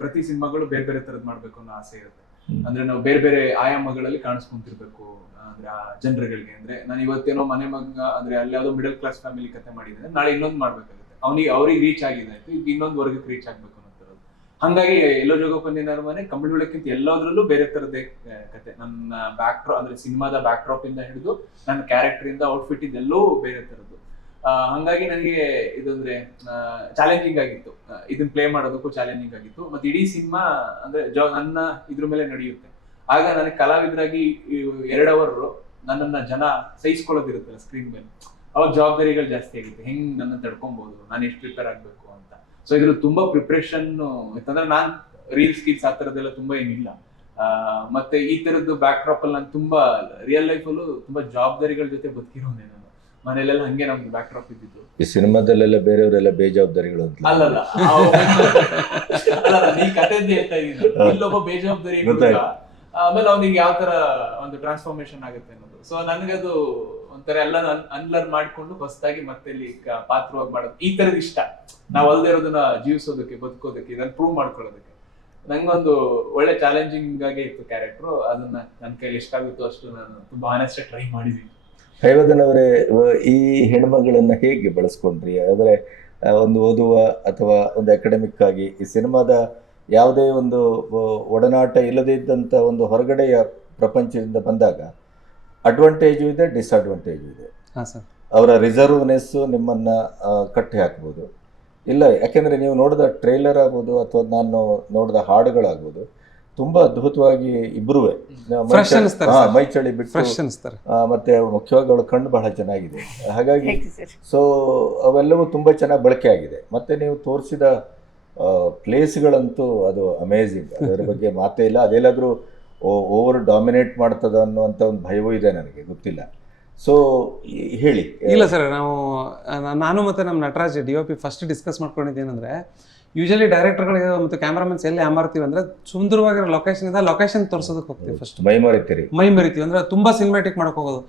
ಪ್ರತಿ ಸಿನಿಮಾಗಳು ಬೇರೆ ಬೇರೆ ತರದ್ ಮಾಡ್ಬೇಕು ಅನ್ನೋ ಆಸೆ ಇರುತ್ತೆ. ಅಂದ್ರೆ ನಾವು ಬೇರೆ ಬೇರೆ ಆಯಾಮಗಳಲ್ಲಿ ಕಾಣಿಸ್ಕೊಂತಿರ್ಬೇಕು ಅಂದ್ರೆ ಆ ಜನರುಗಳಿಗೆ. ಅಂದ್ರೆ ನಾನು ಇವತ್ತೇನೋ ಮನೆ ಮಗ ಅಂದ್ರೆ ಅಲ್ಲಿ ಯಾವ್ದೋ ಮಿಡಲ್ ಕ್ಲಾಸ್ ಫ್ಯಾಮಿಲಿ ಕತೆ ಮಾಡಿದ್ರೆ ನಾಳೆ ಇನ್ನೊಂದು ಮಾಡ್ಬೇಕಾಗುತ್ತೆ. ಅವನಿಗೆ ಅವ್ರಿಗೆ ರೀಚ್ ಆಗಿದೆ. ಆಯ್ತು ಈಗ ಇನ್ನೊಂದು ವರ್ಗಕ್ಕೆ ರೀಚ್ ಆಗ್ಬೇಕು ಹಂಗಾಗಿ ಎಲ್ಲೋ ಜೋಗಪ್ಪನಿನ ಮನೆ ಕಂಬಳಿ ಬೆಳಕಿಂತ ಎಲ್ಲೋದ್ರಲ್ಲೂ ಬೇರೆ ತರದೇ ಕತೆ. ನನ್ನ ಬ್ಯಾಕ್ ಡ್ರಾ ಅಂದ್ರೆ ಸಿನಿಮಾದ ಬ್ಯಾಕ್ ಡ್ರಾಪ್ ಇಂದ ಹಿಡಿದು ನನ್ನ ಕ್ಯಾರೆಕ್ಟರ್ ಇಂದ ಔಟ್ಫಿಟ್ ಇದೆಲ್ಲವೂ ಬೇರೆ ತರದ್ದು. ಹಂಗಾಗಿ ನನಗೆ ಇದಂದ್ರೆ ಚಾಲೆಂಜಿಂಗ್ ಆಗಿತ್ತು. ಇದನ್ನ ಪ್ಲೇ ಮಾಡೋದಕ್ಕೂ ಚಾಲೆಂಜಿಂಗ್ ಆಗಿತ್ತು. ಮತ್ತೆ ಇಡೀ ಸಿನಿಮಾ, ಅಂದ್ರೆ ಜೋ, ನನ್ನ ಇದ್ರ ಮೇಲೆ ನಡೆಯುತ್ತೆ. ಆಗ ನನಗೆ ಕಲಾವಿದರಾಗಿ ಎರಡು ಅವರ್ ನನ್ನನ್ನ ಜನ ಸಹಿಸ್ಕೊಳ್ಳೋದಿರುತ್ತಲ್ಲ ಸ್ಕ್ರೀನ್ ಮೇಲೆ. ಅವಾಗ ಜವಾಬ್ದಾರಿಗಳು ಜಾಸ್ತಿ ಆಗಿತ್ತು. ಹೆಂಗ್ ನನ್ನ ತಡ್ಕೊಬಹುದು ನಾನು ಎಷ್ಟು ಪ್ರಿಪೇರ್ ಆಗ್ಬೇಕು ಅಂತ. ಸೊ ಇದ್ರ ತುಂಬಾ ಪ್ರಿಪ್ರೇಷನ್ ಯಾಕಂದ್ರೆ ನಾನ್ ರೀಲ್ಸ್ ಗೀಲ್ಸ್ ಆ ತರದೆಲ್ಲ ತುಂಬಾ ಏನಿಲ್ಲ. ಮತ್ತೆ ಈ ತರದ್ದು ಬ್ಯಾಕ್ ಡ್ರಾಪ್ ಅಲ್ಲಿ ನಾನು ತುಂಬಾ ರಿಯಲ್ ಲೈಫ್ ಅಲ್ಲೂ ತುಂಬಾ ಜವಾಬ್ದಾರಿಗಳ ಜೊತೆ ಬದುಕಿರೋನೆ ನಾನು. ಮನೇಲೆಲ್ಲ ಹಂಗೆ ನಮ್ಗೆ ಬ್ಯಾಕ್ ಡ್ರಾಪ್ ಇದ್ದಿದ್ದು. ಈ ಸಿನಿಮಾದಲ್ಲೆಲ್ಲ ಬೇರೆಯವರೆಲ್ಲ ಬೇಜವಾಬ್ದಾರಿಗಳು ಅಂತ. ಅಲ್ಲ ಅಲ್ಲಲ್ಲ ನೀ ಕಥೆದ್ದು ಹೇಳ್ತಾ ಇದ್ದೀನಿ. ಇಲ್ಲೊಬ್ಬ ಬೇಜವಾಬ್ದಾರಿ. ಆಮೇಲೆ ಅವ್ನಿಗೆ ಯಾವ ತರ ಒಂದು ಟ್ರಾನ್ಸ್ಫಾರ್ಮೇಶನ್ ಆಗುತ್ತೆ ಅನ್ನೋದು. ಸೊ ನನಗದು ಒಂಥರ ಎಲ್ಲ ಅನ್ಲರ್ನ್ ಮಾಡ್ಕೊಂಡು ಹೊಸದಾಗಿ ಮತ್ತೆ ಇಲ್ಲಿ ಪಾತ್ರವಾಗಿ ಮಾಡೋದು. ಈ ತರದ ಇಷ್ಟ. ನಾವ್ ಅಲ್ದೇ ಇರೋದನ್ನ ಜೀವಿಸೋದಕ್ಕೆ, ಬದುಕೋದಕ್ಕೆ, ಇದನ್ನ ಪ್ರೂವ್ ಮಾಡ್ಕೊಳ್ಳೋದಕ್ಕೆ. ನಂಗೊಂದು ಒಳ್ಳೆ ಚಾಲೆಂಜಿಂಗ್ ಆಗಿ ಇತ್ತು ಕ್ಯಾರೆಕ್ಟ್ರು ಅದನ್ನ ನನ್ನ ಕೈಲಿ ಎಷ್ಟಾಗುತ್ತೋ ಅಷ್ಟು ನಾನು ತುಂಬಾ ಆನೆಸ್ಟ್ ಟ್ರೈ ಮಾಡಿದೀನಿ. ಹೈವದನ್ ಅವರೇ ಈ ಹೆಣ್ಮಗಳನ್ನ ಹೇಗೆ ಬಳಸ್ಕೊಂಡ್ರಿ? ಅಂದ್ರೆ ಒಂದು ಓದುವ ಅಥವಾ ಒಂದು ಅಕಾಡೆಮಿಕ್ ಆಗಿ ಈ ಸಿನಿಮಾದ ಯಾವುದೇ ಒಂದು ಒಡನಾಟ ಇಲ್ಲದೇ ಇದ್ದಂಥ ಒಂದು ಹೊರಗಡೆಯ ಪ್ರಪಂಚದಿಂದ ಬಂದಾಗ ಅಡ್ವಾಂಟೇಜು ಇದೆ ಡಿಸ್ಅಡ್ವಾಂಟೇಜು ಇದೆ. ಹಾಂ ಸರ್. ಅವರ ರಿಸರ್ವ್ನೆಸ್ಸು ನಿಮ್ಮನ್ನು ಕಟ್ಟಿ ಹಾಕ್ಬೋದು ಇಲ್ಲ ಯಾಕೆಂದರೆ ನೀವು ನೋಡಿದ ಟ್ರೈಲರ್ ಆಗ್ಬೋದು ಅಥವಾ ನಾನು ನೋಡಿದ ಹಾಡುಗಳಾಗ್ಬೋದು ತುಂಬ ಅದ್ಭುತವಾಗಿ ಇಬ್ಬರೂ ಮೈಚಳಿ. ಮೈ ಚಳಿ ಬಿಟ್ಟು ಫ್ರೆಶ್ ಅನಿಸ್ತಾರೆ ಆ, ಮತ್ತೆ ಮುಖ್ಯವಾಗಿ ಅವಳು ಕಣ್ಣು ಬಹಳ ಚೆನ್ನಾಗಿದೆ. ಹಾಗಾಗಿ. ಸೊ ಅವೆಲ್ಲವೂ ತುಂಬ ಚೆನ್ನಾಗಿ ಬಳಕೆ ಆಗಿದೆ. ಮತ್ತೆ ನೀವು ತೋರಿಸಿದ ಪ್ಲೇಸ್ಗಳಂತೂ ಅದು ಅಮೇಝಿಂಗ್ ಅದರ ಬಗ್ಗೆ ಮಾತೇ ಇಲ್ಲ. ಅದೆಲ್ಲಾದರೂ ಓವರ್ ಡಾಮಿನೇಟ್ ಮಾಡ್ತದ ಅನ್ನುವಂಥ ಒಂದು ಭಯವೂ ಇದೆ ನನಗೆ ಗೊತ್ತಿಲ್ಲ. ಸೊ ಹೇಳಿ. ಇಲ್ಲ ಸರ್ ನಾವು ನಾನು ಮತ್ತೆ ನಮ್ಮ Nataraj D O P first discuss ಮಾಡ್ಕೊಂಡಿದ್ದೇನೆಂದರೆ usually ಡೈರೆಕ್ಟರ್ಗಳಿಗೆ ಮತ್ತು ಕ್ಯಾಮ್ರಾಮನ್ಸ್ ಎಲ್ಲಿ ಅಮರ್ತೀವಿ ಅಂದ್ರೆ ಸುಂದರವಾಗಿರೋ ಲೊಕೇಶನ್ ಇಂದ ಲೊಕೇಶನ್ ತೋರಿಸೋದಕ್ಕೆ ಹೋಗ್ತೀವಿ ಫಸ್ಟ್ ಮೈ ಮರಿತೀರಿ. ಮೈ ಮರಿತೀವಿ ಅಂದ್ರೆ ತುಂಬಾ ಸಿನಿಮ್ಯಾಟಿಕ್ ಮಾಡಕ್ ಹೋಗೋದು.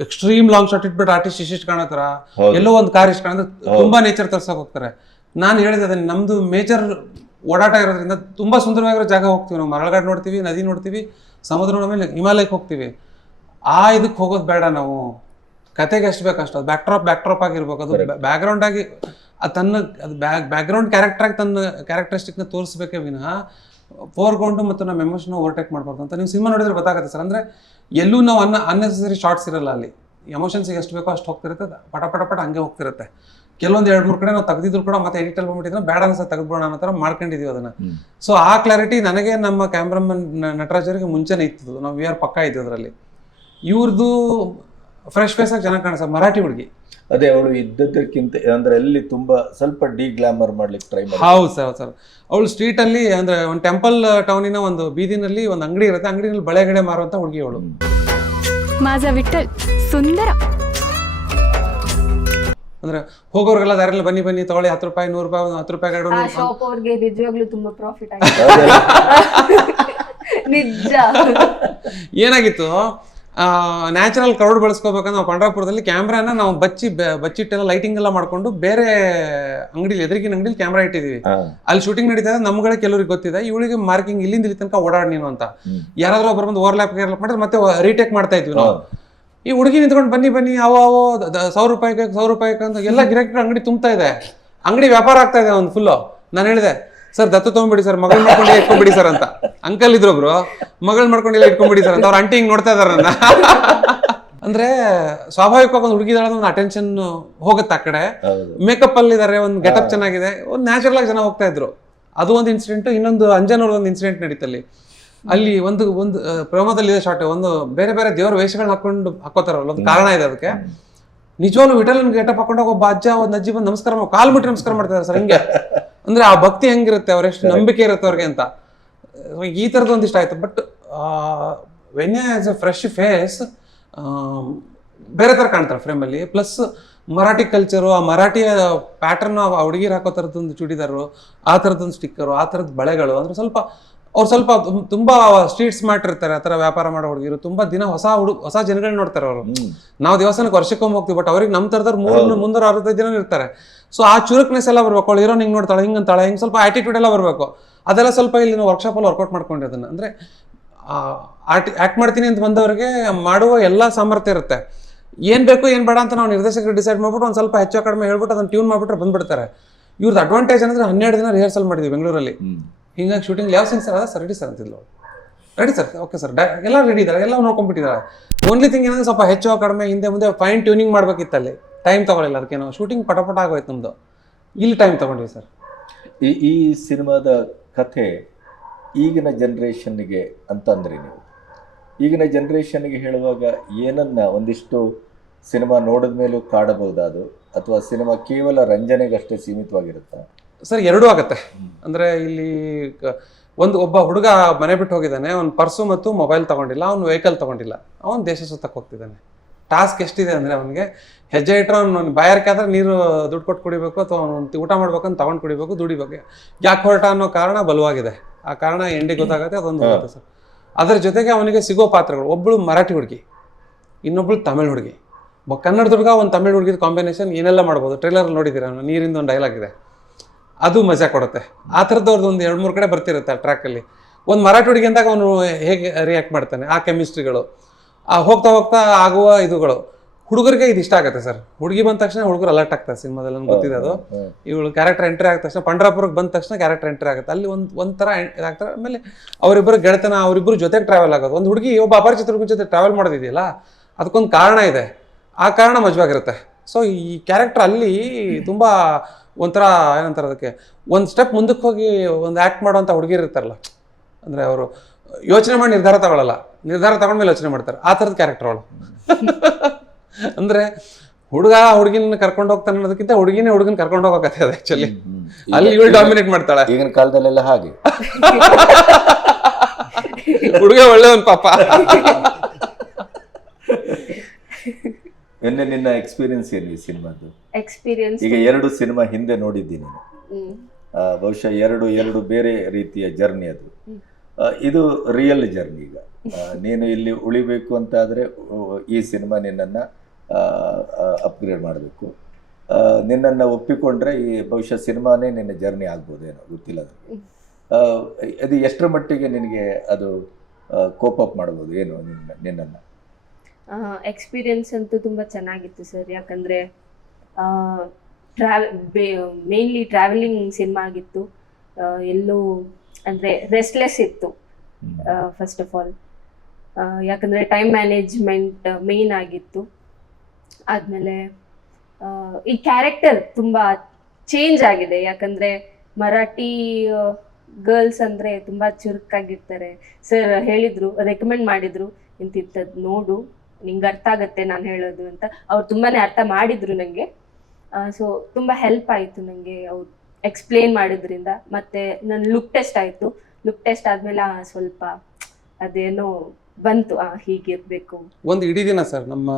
ಎಕ್ಸ್ಟ್ರೀಮ್ ಲಾಂಗ್ ಶಾಟ್ ಇಟ್ಬಿಟ್ಟು ಆರ್ಟಿಸ್ಟ್ ಇಷ್ಟಿಷ್ಟು ಕಾಣತ್ತಾರ. ಎಲ್ಲೋ ಒಂದು ಕಾರ್ ಇಷ್ಟ ಕಾಣಿದ್ರೆ. ತುಂಬಾ ನೇಚರ್ ತರ್ಸಕ್ ಹೋಗ್ತಾರೆ. ನಾನು ಹೇಳಿದೆ ಅದನ್ನ ನಮ್ದು ಮೇಜರ್ ಓಡಾಟ ಇರೋದ್ರಿಂದ ತುಂಬ ಸುಂದರವಾಗಿರೋ ಜಾಗ ಹೋಗ್ತೀವಿ ನಾವು. ಮರಳಗಾಡ್ ನೋಡ್ತೀವಿ ನದಿ ನೋಡ್ತೀವಿ ಸಮುದ್ರ ಮೇಲೆ ಹಿಮಾಲಯಕ್ಕೆ ಹೋಗ್ತೀವಿ. ಆ ಇದಕ್ಕೆ ಹೋಗೋದು ಬೇಡ ನಾವು. ಕತೆಗೆ ಎಷ್ಟು ಬೇಕು ಅಷ್ಟು. ಅದು ಬ್ಯಾಕ್ ಡ್ರಾಪ್ ಬ್ಯಾಕ್ ಡ್ರಾಪ್ ಆಗಿರ್ಬೇಕು ಅದು. ಬ್ಯಾಕ್ಗ್ರೌಂಡ್ ಆಗಿ ಅದು ತನ್ನ ಅದು ಬ್ಯಾಕ್ ಬ್ಯಾಕ್ಗ್ರೌಂಡ್ ಕ್ಯಾರೆಕ್ಟ್ರಾಗಿ ಆಗಿ ತನ್ನ ಕ್ಯಾರೆಕ್ಟರಿಸ್ಟಿಕ್ನ ತೋರಿಸ್ಬೇಕೇ ವಿನಃ ಫೋರ್ಗ್ರೌಂಡು ಮತ್ತು ನಮ್ಮ ಎಮೋಷನ್ ಓವರ್ಟೇಕ್ ಮಾಡ್ಬಾರ್ದು ಅಂತ. ನೀವು ಸಿನಿಮಾ ನೋಡಿದ್ರೆ ಗೊತ್ತಾಗುತ್ತೆ ಸರ್. ಅಂದರೆ ಎಲ್ಲೂ ನಾವು ಅನ್ನ ಅನ್ನೆಸರಿ ಶಾರ್ಟ್ಸ್ ಇರಲ್ಲ ಅಲ್ಲಿ. ಎಮೋಷನ್ಸಿಗೆ ಎಷ್ಟು ಬೇಕೋ ಅಷ್ಟು ಹೋಗ್ತಿರುತ್ತೆ ಪಟ ಪಟ ಪಟ ಹಂಗೆ ಹೋಗ್ತಿರುತ್ತೆ. ಕೆಲವೊಂದು ಎರಡು ಮೂರು ಕಡೆ ನಾವು ತೆಗೆದಿದ್ರು ಕೂಡ ಮತ್ತೆ ಎಡಿಟಲ್ಲಿ ಬಂದ್ಬಿಟ್ಟಿದ್ರೆ ಬೇಡ ಅನ್ಸ ತೆಗೆದ್ಬಿಡೋಣ ಅನ್ನೋ ಥರ ಮಾಡ್ಕೊಂಡಿದೀವಿ ಅದನ್ನು. ಸೊ ಆ ಕ್ಲಾರಿಟಿ ನನಗೆ ನಮ್ಮ ಕ್ಯಾಮ್ರಾಮನ್ ನಟರಾಜರಿಗೆ ಮುಂಚೆನೇ ಇತ್ತು. ನಾವು ವಿ ಆರ್ ಪಕ್ಕ ಇದ್ದು ಅದರಲ್ಲಿ. ಇವ್ರದ್ದು ಫ್ರೆಶ್ ಫೇಸ್ ಆಗಿ ಚೆನ್ನಾಗಿ ಕಾಣಿಸ ಮರಾಠಿ ಹುಡುಗಿ. ಅದೇ ಅವಳು ಇದ್ದದಕ್ಕಿಂತ ಅಂದ್ರೆ ಅಲ್ಲಿ ತುಂಬಾ ಸ್ವಲ್ಪ ಡಿ ಗ್ಲಾಮರ್ ಮಾಡ್ಲಿಕ್ಕೆ ಟ್ರೈ ಮಾಡಿ ಹೌದು ಸರ್ ಸರ್. ಅವಳು ಸ್ಟ್ರೀಟಲ್ಲಿ ಅಂದ್ರೆ ಒಂದು ಟೆಂಪಲ್ ಟೌನಿನ ಒಂದು ಬೀದಿನಲ್ಲಿ ಒಂದು ಅಂಗಡಿ ಇರುತ್ತೆ. ಅಂಗಡಿನಲ್ಲಿ ಬಳೆಗಡೆ ಮಾರುವಂತ ಹುಡುಗಿ ಅವಳು. ಮಾಜ ವಿಠಲ್ ಸುಂದರ. ಅಂದ್ರೆ ಹೋಗೋರ್ಗೆಲ್ಲ ದಾರಿಯಲ್ಲಿ ಬನ್ನಿ ಬನ್ನಿ ತಗೊಳ್ಳಿ ಹತ್ತು ರೂಪಾಯಿ ನೂರು ರೂಪಾಯಿ ಒಂದು ಹತ್ತು ರೂಪಾಯಿ ಎರಡು ಆ ಒಂದು- ಶಾಪ್ ಅವ್ರಿಗೆ ನಿಜವಾಗ್ಲೂ ತುಂಬಾ ಪ್ರಾಫಿಟ್ ಆಗಿದೆ. ನಿಜ. ಏನಾಗಿತ್ತು? ನ್ಯಾಚುರಲ್ ಕ್ರೌಡ್ ಬೆಳೆಸ್ಕೋಬೇಕಂದ್ರೆ ನಾವು ಪಂಡ್ರಾಪುರದಲ್ಲಿ ಕ್ಯಾಮ್ರಾನ ನಾವು ಬಚ್ಚಿ ಬಚ್ಚಿಟ್ಟೆಲ್ಲ ಲೈಟಿಂಗ್ ಎಲ್ಲ ಮಾಡ್ಕೊಂಡು ಬೇರೆ ಅಂಗಡಿಲಿ ಎದುರಿಗಿನ ಅಂಗಡಿಲಿ ಕ್ಯಾಮ್ರಾ ಇಟ್ಟಿದೀವಿ. ಅಲ್ಲಿ ಶೂಟಿಂಗ್ ನಡೀತಾ ಇದೆ ನಮ್ಗಳೇ ಕೆಲವ್ರಿಗೆ ಗೊತ್ತಿದೆ ಇವಳಿಗೆ ಮಾರ್ಕಿಂಗ್ ಇಲ್ಲಿಂದ ಇಲ್ಲಿ ತನಕ ಓಡಾಡ್ ನೀನು ಅಂತ. ಯಾರಾದರೂ ಒಬ್ಬರು ಬಂದು ಓವರ್ಲ್ಯಾಪ್ ಗೇರ್ಲ್ಯಾಪ್ ಮಾಡಿದ್ರೆ ಮತ್ತೆ ರೀಟೇಕ್ ಮಾಡ್ತಾ ಇದ್ವಿ ನಾವು. ಈ ಹುಡುಗಿ ನಿಂತ್ಕೊಂಡು ಬನ್ನಿ ಬನ್ನಿ ಅವ ಸಾವಿರ ರೂಪಾಯಿಗೆ ಸಾವಿರ ರೂಪಾಯಿಗೆ ಅಂತ ಎಲ್ಲ ಗಿರಾಕಿ ಅಂಗಡಿ ತುಂಬ್ತಾ ಇದೆ. ಅಂಗಡಿ ವ್ಯಾಪಾರ ಆಗ್ತಾ ಇದೆ ಒಂದು ಫುಲ್ಲು ನಾನು ಹೇಳಿದೆ ಸರ್ ದತ್ತು ತಗೊಂಡ್ಬಿಡಿ ಸರ್ ಮಗಳು ಮಾಡ್ಕೊಂಡು ಇಟ್ಕೊಂಡ್ಬಿಡಿ ಸರ್ ಅಂತ. ಅಂಕಲ್ ಇದ್ರೊಬ್ರು ಮಗಳು ಮಾಡ್ಕೊಂಡಿಲ್ಲ ಇಟ್ಕೊಂಡ್ಬಿಡಿ ಸರ್ ಅಂತ. ಅವ್ರ ಅಂಟಿ ಹಿಂಗ್ ನೋಡ್ತಾ ಇದಾರೆ ನನ್ನ. ಅಂದ್ರೆ ಸ್ವಾಭಾವಿಕವಾಗಿ ಒಂದು ಹುಡುಗಿದಾಳ ಒಂದು ಅಟೆನ್ಷನ್ ಹೋಗುತ್ತೆ ಆ ಕಡೆ. ಮೇಕಪ್ ಅಲ್ಲಿ ಇದಾರೆ ಒಂದು ಗೆಟಪ್ ಚೆನ್ನಾಗಿದೆ. ಒಂದು ನ್ಯಾಚುರಲ್ ಆಗಿ ಜನ ಹೋಗ್ತಾ ಇದ್ರು. ಅದು ಒಂದು ಇನ್ಸಿಡೆಂಟ್ ಇನ್ನೊಂದು ಅಂಜನೂರ್ ಒಂದು ಇನ್ಸಿಡೆಂಟ್ ನಡೀತಲ್ಲಿ ಅಲ್ಲಿ. ಒಂದು ಒಂದು ಪ್ರೇಮದಲ್ಲಿ ಇದೆ ಶಾರ್ಟ್ ಒಂದು ಬೇರೆ ಬೇರೆ ದೇವರ ವೇಷಗಳನ್ನ ಹಾಕೊಂಡು ಹಾಕೋತಾರಲ್ಲ ಒಂದು ಕಾರಣ ಇದೆ ಅದಕ್ಕೆ. ನಿಜವಾಗ್ಲೂ ವಿಟಲ್ ಗೆಟಪ್ ಹಾಕೊಂಡಾಗ ಒಬ್ಬ ಅಜ್ಜ ಒಂದು ಅಜ್ಜಿ ಬಂದು ನಮಸ್ಕಾರ ಕಾಲ್ ಮುಟ್ಟಿ ನಮಸ್ಕಾರ ಮಾಡ್ತಾರೆ ಸರ್ ಹಿಂಗೆ. ಅಂದ್ರೆ ಆ ಭಕ್ತಿ ಹೆಂಗಿರುತ್ತೆ, ಅವ್ರ ಎಷ್ಟು ನಂಬಿಕೆ ಇರುತ್ತೆ ಅವ್ರಿಗೆ ಅಂತ. ಈ ಥರದ್ದು ಒಂದಿಷ್ಟ ಆಯ್ತು. But when as a fresh face ಬೇರೆ ಥರ ಕಾಣ್ತಾರೆ ಫ್ರೇಮಲ್ಲಿ ಪ್ಲಸ್ ಮರಾಠಿ ಕಲ್ಚರು ಆ ಮರಾಠಿಯ ಪ್ಯಾಟರ್ನ್ ಆ ಹುಡುಗಿರು ಹಾಕೋ ಥರದ್ದೊಂದು ಚೂಡಿದಾರು, ಆ ಥರದ್ದೊಂದು ಸ್ಟಿಕ್ಕರು ಆ ಥರದ್ದು ಬಳೆಗಳು, ಅಂದ್ರೆ ಸ್ವಲ್ಪ ಅವ್ರು ಸ್ವಲ್ಪ ತುಂಬಾ ಸ್ಟ್ರೀಟ್ ಸ್ಮಾರ್ಟ್ ಇರ್ತಾರೆ ಆ ಥರ ವ್ಯಾಪಾರ ಮಾಡೋ ಹುಡುಗಿರು. ತುಂಬಾ ದಿನ ಹೊಸ ಹುಡು ಹೊಸ ಜನಗಳನ್ನ ನೋಡ್ತಾರೆ ಅವರು. ನಾವು ದೇವಸ್ಥಾನಕ್ಕೆ ವರ್ಷಕ್ಕೊಮ್ಮೆ ಹೋಗ್ತೀವಿ ಬಟ್ ಅವ್ರಿಗೆ ನಮ್ಮ ಥರದವ್ರು ಮೂರು. ಮುನ್ನೂರ ಅರವತ್ತೈದು ಜನ ಇರ್ತಾರೆ. ಸೊ ಆ ಚುರುಕ್ನೆಸ್ ಎಲ್ಲ ಬರ್ಬೇಕು. ಅವಳು ಹೀರೋನ್ ಹಿಂಗೆ ನೋಡ್ತಾಳೆ ಹಿಂಗೆ ಅಂತಾಳೆ ಹಿಂಗೆ ಸ್ವಲ್ಪ ಆಟಿಟ್ಯೂಡ್ ಎಲ್ಲ ಬರಬೇಕು. ಅದೆಲ್ಲ ಸ್ವಲ್ಪ ಇಲ್ಲಿ ನಾವು ವರ್ಕ್ಶಾಪಲ್ಲಿ ವರ್ಕೌಟ್ ಮಾಡ್ಕೊಂಡಿರೋದನ್ನ. ಅಂದ್ರೆ ಆರ್ಟ್ ಆ್ಯಕ್ಟ್ ಮಾಡ್ತೀನಿ ಅಂತ ಬಂದವರಿಗೆ ಮಾಡುವ ಎಲ್ಲ ಸಾಮರ್ಥ್ಯ ಇರುತ್ತೆ. ಏನು ಬೇಕು ಏನು ಬೇಡ ಅಂತ ನಾವು ನಿರ್ದೇಶಕರು ಡಿಸೈಡ್ ಮಾಡ್ಬಿಟ್ಟು ಒಂದು ಸ್ವಲ್ಪ ಹೆಚ್ಚು ಕಡಿಮೆ ಹೇಳ್ಬಿಟ್ಟು ಅದನ್ನು ಟ್ಯೂನ್ ಮಾಡಿಬಿಟ್ರೆ ಬಂದ್ಬಿಡ್ತಾರೆ. ಇವ್ರದ್ದು ಅಡ್ವಾಂಟೇಜ್ ಅಂದರೆ ಹನ್ನೆರಡು ದಿನ ರಿಹರ್ಸಲ್ ಮಾಡಿದ್ವಿ ಬೆಂಗಳೂರಲ್ಲಿ. ಹಿಂಗಾಗಿ ಶೂಟಿಂಗ್ ಯಾವ ಸೀನ್ ಸರ್ ಅದ? ಸರ್ ರೆಡಿ ಸರ್ ಅಂತಿದ್ಲು ರೆಡಿ ಸರ್ ಓಕೆ ಸರ್ ಎಲ್ಲ ರೆಡಿ ಇದ್ದಾರೆ. ಎಲ್ಲ ನೋಡ್ಕೊಂಡ್ಬಿಟ್ಟಿದ್ದಾರೆ. ಓನ್ಲಿ ಥಿಂಗ್ ಏನಂದ್ರೆ ಸ್ವಲ್ಪ ಹೆಚ್ಚು ಕಡಿಮೆ, ಹಿಂದೆ ಮುಂದೆ ಫೈನ್ ಟ್ಯೂನಿಂಗ್ ಮಾಡ್ಬೇಕಿತ್ತು ಅಲ್ಲಿ. ಟೈಮ್ ತಗೊಳ್ಳಿಲ್ಲ ಅದಕ್ಕೆ ನಾವು ಶೂಟಿಂಗ್ ಪಟ ಪಟ ಆಗೋಯ್ತು ನಮ್ಮದು ಇಲ್ಲಿ ಟೈಮ್ ತೊಗೊಂಡ್ವಿ ಸರ್ ಈ ಈ ಸಿನಿಮಾದ ಕಥೆ ಈಗಿನ ಜನ್ರೇಷನ್ಗೆ ಅಂತಂದ್ರೆ ನೀವು. ಈಗಿನ ಜನ್ರೇಷನ್ಗೆ ಹೇಳುವಾಗ ಏನನ್ನ ಒಂದಿಷ್ಟು ಸಿನಿಮಾ ನೋಡಿದ ಮೇಲೂ ಕಾಡಬಹುದಾದು ಅಥವಾ ಸಿನಿಮಾ ಕೇವಲ ರಂಜನೆಗಷ್ಟೇ ಸೀಮಿತವಾಗಿರುತ್ತಾ? ಸರ್ ಎರಡೂ ಆಗುತ್ತೆ. ಅಂದರೆ ಇಲ್ಲಿ ಒಂದು ಒಬ್ಬ ಹುಡುಗ ಮನೆ ಬಿಟ್ಟು ಹೋಗಿದ್ದಾನೆ ಅವ್ನು ಪರ್ಸು ಮತ್ತು ಮೊಬೈಲ್ ತಗೊಂಡಿಲ್ಲ ಅವ್ನು ವೆಹಿಕಲ್ ತಗೊಂಡಿಲ್ಲ ಅವನು ದೇಶ ಸುತ್ತಕ್ಕೆ ಹೋಗ್ತಿದ್ದಾನೆ. ಟಾಸ್ಕ್ ಎಷ್ಟಿದೆ ಅಂದರೆ ಅವನಿಗೆ ಹೆಜ್ಜೆ ಇಟ್ಟರೆ ಅವ್ನು ಬಾಯಾರಿಕೆ ಆದ್ರೆ ನೀರು ದುಡ್ಡು ಕೊಟ್ಟು ಕುಡಿಬೇಕು ಅಥವಾ ಅವ್ನು ಊಟ ಮಾಡ್ಬೇಕಂತ ತಗೊಂಡು ಕುಡಿಬೇಕು ದುಡಿಬೇಕು. ಯಾಕೆ ಹೊರಟ ಅನ್ನೋ ಕಾರಣ ಬಲವಾಗಿದೆ. ಆ ಕಾರಣ ಎಂಡಿಗೆ ಗೊತ್ತಾಗುತ್ತೆ ಅದೊಂದು ಗೊತ್ತ ಸರ್. ಅದರ ಜೊತೆಗೆ ಅವನಿಗೆ ಸಿಗೋ ಪಾತ್ರಗಳು ಒಬ್ಬಳು ಮರಾಠಿ ಹುಡುಗಿ ಇನ್ನೊಬ್ಳು ತಮಿಳ್ ಹುಡುಗಿ. ಕನ್ನಡದ ಕನ್ನಡ ಹುಡುಗ ಒಂದು ತಮಿಳ್ ಹುಡುಗಿದ ಕಾಂಬಿನೇಷನ್ ಏನೆಲ್ಲ ಮಾಡ್ಬೋದು? ಟ್ರೈಲರ್ ನೋಡಿದ್ದೀರಾ ನೀರಿಂದ ಒಂದು ಡೈಲಾಗ್ ಇದೆ. ಅದು ಮಜಾ ಕೊಡುತ್ತೆ. ಆ ಥರದವ್ರದ್ದು ಒಂದು ಎರಡು ಮೂರು ಕಡೆ ಬರ್ತಿರುತ್ತೆ ಆ ಟ್ರ್ಯಾಕಲ್ಲಿ ಒಂದು ಮರಾಠಿ ಹುಡುಗಿ ಅಂದಾಗ ಅವನು ಹೇಗೆ ರಿಯಾಕ್ಟ್ ಮಾಡ್ತಾನೆ? ಆ ಕೆಮಿಸ್ಟ್ರಿಗಳು ಆ ಹೋಗ್ತಾ ಹೋಗ್ತಾ ಆಗುವ ಇದುಗಳು. ಹುಡುಗರಿಗೆ ಇದು ಇಷ್ಟ ಆಗುತ್ತೆ ಸರ್. ಹುಡುಗಿ ಬಂದ ತಕ್ಷಣ ಹುಡುಗರು ಅಲರ್ಟ್ ಆಗ್ತಾರೆ ಸಿನಿಮಾದಲ್ಲಿ ನನಗೆ ಗೊತ್ತಿದೆ ಅದು. ಇವಳು ಕ್ಯಾರೆಕ್ಟರ್ ಎಂಟ್ರಿ ಆದ ತಕ್ಷಣ ಪಂಡ್ರಾಪುರಕ್ಕೆ ಬಂದ ತಕ್ಷಣ ಕ್ಯಾರೆಕ್ಟರ್ ಎಂಟ್ರಿ ಆಗುತ್ತೆ. ಅಲ್ಲಿ ಒಂದು ಒಂಥರ ಆಗ್ತಾರೆ ಇದಾಗ್ತಾರೆ. ಆಮೇಲೆ ಅವರಿಬ್ಬರು ಗೆಳೆತನ ಅವರಿಬ್ಬರು ಜೊತೆಗೆ ಟ್ರಾವೆಲ್ ಆಗೋದು. ಒಂದು ಹುಡುಗಿ ಒಬ್ಬ ಅಪರಿಚಿತ ಹುಡುಗಿ ಜೊತೆ ಟ್ರಾವೆಲ್ ಮಾಡೋದಿದೆಯಲ್ಲ ಅದಕ್ಕೊಂದು ಕಾರಣ ಇದೆ. ಆ ಕಾರಣ ಮಜವಾಗಿರುತ್ತೆ. ಸೊ ಈ ಕ್ಯಾರೆಕ್ಟರ್ ಅಲ್ಲಿ ತುಂಬ ಒಂಥರ ಏನಂತಾರೆ ಅದಕ್ಕೆ ಒಂದು ಸ್ಟೆಪ್ ಮುಂದಕ್ಕೆ ಹೋಗಿ ಒಂದು ಆ್ಯಕ್ಟ್ ಮಾಡುವಂಥ ಹುಡುಗಿರು ಇರ್ತಾರಲ್ಲ ಅಂದರೆ ಅವರು ಯೋಚನೆ ಮಾಡಿ ನಿರ್ಧಾರ ತಗೊಳ್ಳಲ್ಲ ನಿರ್ಧಾರ ತಗೊಂಡ್ಮೇಲೆ ಯೋಚನೆ ಮಾಡ್ತಾರೆ ಆ ಥರದ ಕ್ಯಾರೆಕ್ಟರ್ ಅವಳು. ಅಂದರೆ ಹುಡುಗ ಹುಡುಗಿನ ಕರ್ಕೊಂಡು ಹೋಗ್ತಾನೆ ಅನ್ನೋದಕ್ಕಿಂತ ಹುಡುಗಿನೇ ಹುಡುಗನ ಕರ್ಕೊಂಡು ಹೋಗಕತ್ತೆ ಅದು ಆ್ಯಕ್ಚುಲಿ. ಅಲ್ಲಿ ಇವಳು ಡಾಮಿನೇಟ್ ಮಾಡ್ತಾಳೆ. ಈಗಿನ ಕಾಲದಲ್ಲೆಲ್ಲ ಹಾಗೆ. ಹುಡುಗ ಒಳ್ಳೆಯವನ್ ಪಾಪ. ನಿನ್ನೆ ನಿನ್ನ ಎಕ್ಸ್ಪೀರಿಯನ್ಸ್ ಏನು ಈ ಸಿನಿಮಾದ್ದು? ಎಕ್ಸ್ಪೀರಿಯನ್ಸ್ ಈಗ ಎರಡು ಸಿನಿಮಾ ಹಿಂದೆ ನೋಡಿದ್ದೀನಿ ನಾನು. ಬಹುಶಃ ಎರಡು ಎರಡು ಬೇರೆ ರೀತಿಯ ಜರ್ನಿ ಅದು. ಇದು ರಿಯಲ್ ಜರ್ನಿ ಈಗ. ನೀನು ಇಲ್ಲಿ ಉಳಿಬೇಕು ಅಂತ ಆದರೆ ಈ ಸಿನಿಮಾ ನಿನ್ನನ್ನು ಅಪ್ಗ್ರೇಡ್ ಮಾಡಬೇಕು. ನಿನ್ನನ್ನು ಒಪ್ಪಿಕೊಂಡ್ರೆ ಈ ಬಹುಶಃ ಸಿನಿಮಾನೇ ನಿನ್ನ ಜರ್ನಿ ಆಗ್ಬೋದೇನೋ ಗೊತ್ತಿಲ್ಲ ನನಗೆ ಅದು ಎಷ್ಟರ ಮಟ್ಟಿಗೆ ನಿನಗೆ ಅದು ಕೋಪ್ ಅಪ್ ಮಾಡ್ಬೋದು ಏನು ನಿನ್ನ ನಿನ್ನನ್ನು? ಎಕ್ಸ್ಪೀರಿಯನ್ಸ್ ಅಂತೂ ತುಂಬ ಚೆನ್ನಾಗಿತ್ತು ಸರ್ ಯಾಕಂದರೆ ಟ್ರಾವೆ ಮೇನ್ಲಿ ಟ್ರಾವೆಲಿಂಗ್ ಸಿನಿಮಾ ಆಗಿತ್ತು. ಎಲ್ಲೂ ಅಂದರೆ ರೆಸ್ಟ್ಲೆಸ್ ಇತ್ತು. ಫಸ್ಟ್ ಆಫ್ ಆಲ್ ಯಾಕಂದರೆ ಟೈಮ್ ಮ್ಯಾನೇಜ್ಮೆಂಟ್ ಮೇನ್ ಆಗಿತ್ತು. ಆದಮೇಲೆ ಈ ಕ್ಯಾರೆಕ್ಟರ್ ತುಂಬ ಚೇಂಜ್ ಆಗಿದೆ. ಯಾಕಂದರೆ ಮರಾಠಿ ಗರ್ಲ್ಸ್ ಅಂದರೆ ತುಂಬ ಚುರುಕಾಗಿರ್ತಾರೆ. ಸರ್ ಹೇಳಿದರು ರೆಕಮೆಂಡ್ ಮಾಡಿದರು. ಇಂತಿಂಥದ್ದು ನೋಡು. ನಿಂಗೆ ಅರ್ಥ ಆಗತ್ತೆ ನಾನು ಹೇಳೋದು ಅಂತ ಅವ್ರು ತುಂಬಾನೇ ಅರ್ಥ ಮಾಡಿದ್ರು ನನಗೆ ಸೊ ತುಂಬ ಹೆಲ್ಪ್ ಆಯಿತು ನನಗೆ ಅವ್ರು ಎಕ್ಸ್ಪ್ಲೇನ್ ಮಾಡಿದ್ರಿಂದ. ಮತ್ತೆ ನನ್ನ ಲುಕ್ ಟೆಸ್ಟ್ ಆಯಿತು. ಲುಕ್ ಟೆಸ್ಟ್ ಆದಮೇಲೆ ಸ್ವಲ್ಪ ಅದೇನೋ ಬಂತು. ಆ, ಹೀಗಿರಬೇಕು. ಒಂದು ಇಡೀ ದಿನ ಸರ್ ನಮ್ಮ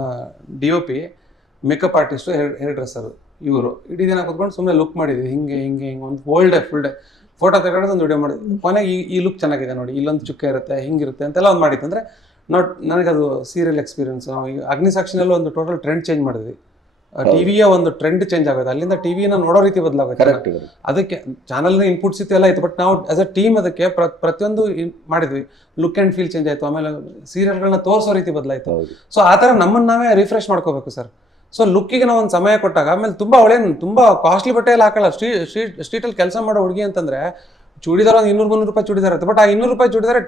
D O P makeup artist hair sir ಇವರು. ಇಡೀ ದಿನ ಕುತ್ಕೊಂಡು ಸುಮ್ಮನೆ ಲುಕ್ ಮಾಡಿದ್ವಿ. ಹಿಂಗೆ ಹಿಂಗೆ ಹಿಂಗೆ ಒಂದು whole day full day photo ತಗೊಂಡು ಒಂದು ವಿಡಿಯೋ ಮಾಡಿದ್ವಿ. ಕೊನೆಗೆ ಈ ಈ ಲುಕ್ ಚೆನ್ನಾಗಿದೆ ನೋಡಿ. ಇಲ್ಲೊಂದು ಚುಕ್ಕೆ ಇರುತ್ತೆ, ಹಿಂಗಿರುತ್ತೆ ಅಂತೆಲ್ಲ ಒಂದು ಮಾಡಿತ್ತು. ಅಂದರೆ ನೋಟ್ ನನಗದು ಸೀರಿಯಲ್ ಎಕ್ಸ್ಪೀರಿಯನ್ಸ್ ನಾವು ಈಗ ಅಗ್ನಿಸಾಕ್ಷಿನಲ್ಲೂ ಒಂದು ಟೋಟಲ್ ಟ್ರೆಂಡ್ ಚೇಂಜ್ ಮಾಡಿದ್ವಿ. ಟಿವಿಯ ಒಂದು ಟ್ರೆಂಡ್ ಚೇಂಜ್ ಆಗೋದು ಅಲ್ಲಿಂದ ಟಿವಿನ ನೋಡೋ ರೀತಿ ಬದಲಾಗುತ್ತೆ ಅದಕ್ಕೆ ಚಾನಲ್ನ ಇನ್ಪುಟ್ಸ್ ಇತ್ತು ಎಲ್ಲ ಇತ್ತು ಬಟ್ ನಾವು ಆಸ್ ಅ ಟೀಮ್ ಅದಕ್ಕೆ ಪ್ರ- ಪ್ರತಿಯೊಂದು ಮಾಡಿದ್ವಿ. ಲುಕ್ ಆ್ಯಂಡ್ ಫೀಲ್ ಚೇಂಜ್ ಆಯಿತು ಆಮೇಲೆ ಸೀರಿಯಲ್ಗಳನ್ನ ತೋರಿಸೋ ರೀತಿ ಬದಲಾಯಿತು. ಸೊ ಆ ಥರ ನಮ್ಮನ್ನು ನಾವೇ ರಿಫ್ರೆಶ್ ಮಾಡ್ಕೋಬೇಕು ಸರ್ ಸೊ ಲುಕ್ಕಿಗೆ ನಾವು ಒಂದು ಸಮಯ ಕೊಟ್ಟಾಗ ಆಮೇಲೆ ತುಂಬ ಅವಳೇನು ತುಂಬ ಕಾಸ್ಟ್ಲಿ ಬಟ್ಟೆ ಎಲ್ಲ ಹಾಕಲ್ಲ. ಸ್ಟ್ರೀ ಸ್ಟ್ರೀಟ್ ಸ್ಟ್ರೀಟಲ್ಲಿ ಕೆಲಸ ಮಾಡೋ ಹುಡುಗಿ ಅಂತಂದರೆ ಚೂಡಿದಾರ ಒಂದು ಇನ್ನೂರು ಮುನ್ನೂರು ರೂಪಾಯಿ ಚೂಡಿದಾರ ಇತ್ತು ಬಟ್ ಆ ಇನ್ನೂರು ರೂಪಾಯಿ ಚೂಡಿದಾರ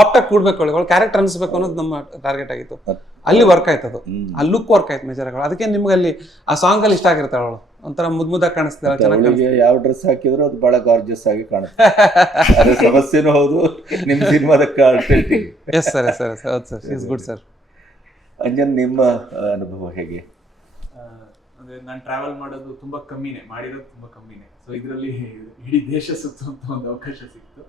ಆಪ್ಟಾಗಿ ಕೂಡ್ಬೇಕು ಅವಳು ಕ್ಯಾರೆಕ್ಟರ್ ಅನಿಸ್ಬೇಕು ಅನ್ನೋದು ನಮ್ಮ ಟಾರ್ಗೆಟ್ ಆಗಿತ್ತು. ಅಲ್ಲಿ ವರ್ಕ್ ಆಯ್ತು ಅದು ಆ ಲುಕ್ ವರ್ಕ್ ಆಯ್ತು ಮೇಜರ್ ಮೇಜರ್ಗಳು ಅದಕ್ಕೆ ನಿಮ್ಗೆ ಅಲ್ಲಿ ಆ ಸಾಂಗ್ ಅಲ್ಲಿ ಇಷ್ಟ ಆಗಿರ್ತಾಳೆ ಅವಳು. ಒಂಥರ ಮುದ್ ಮುದ್ದಾಗಿ ಕಾಣಿಸ್ತಾಳೆ ಚೆನ್ನಾಗಿ ಯಾವ ಡ್ರೆಸ್ ಹಾಕಿದ್ರು ಅದು ಬಹಳ ಗಾರ್ಜಿಯಸ್ ಆಗಿ ಕಾಣುತ್ತೆ. ಸಮಸ್ಯೆನೂ ಹೌದು ನಿಮ್ಮ ಸಿನಿಮಾದ content yes sir yes sir ಹೌದು sir is good sir Anjan ನಿಮ್ಮ ಅನುಭವ ಹೇಗೆ? ಅಂದ್ರೆ ನಾನು ಟ್ರಾವೆಲ್ ಮಾಡೋದು ತುಂಬಾ ಕಮ್ಮಿನೇ ಮಾಡಿರೋದು ತುಂಬಾ ಕಮ್ಮಿನೇ. ಸೊ ಇದರಲ್ಲಿ ಇಡೀ ದೇಶ ಸುತ್ತುವಂತ ಒಂದು ಅವಕಾಶ ಸಿಕ್ತು.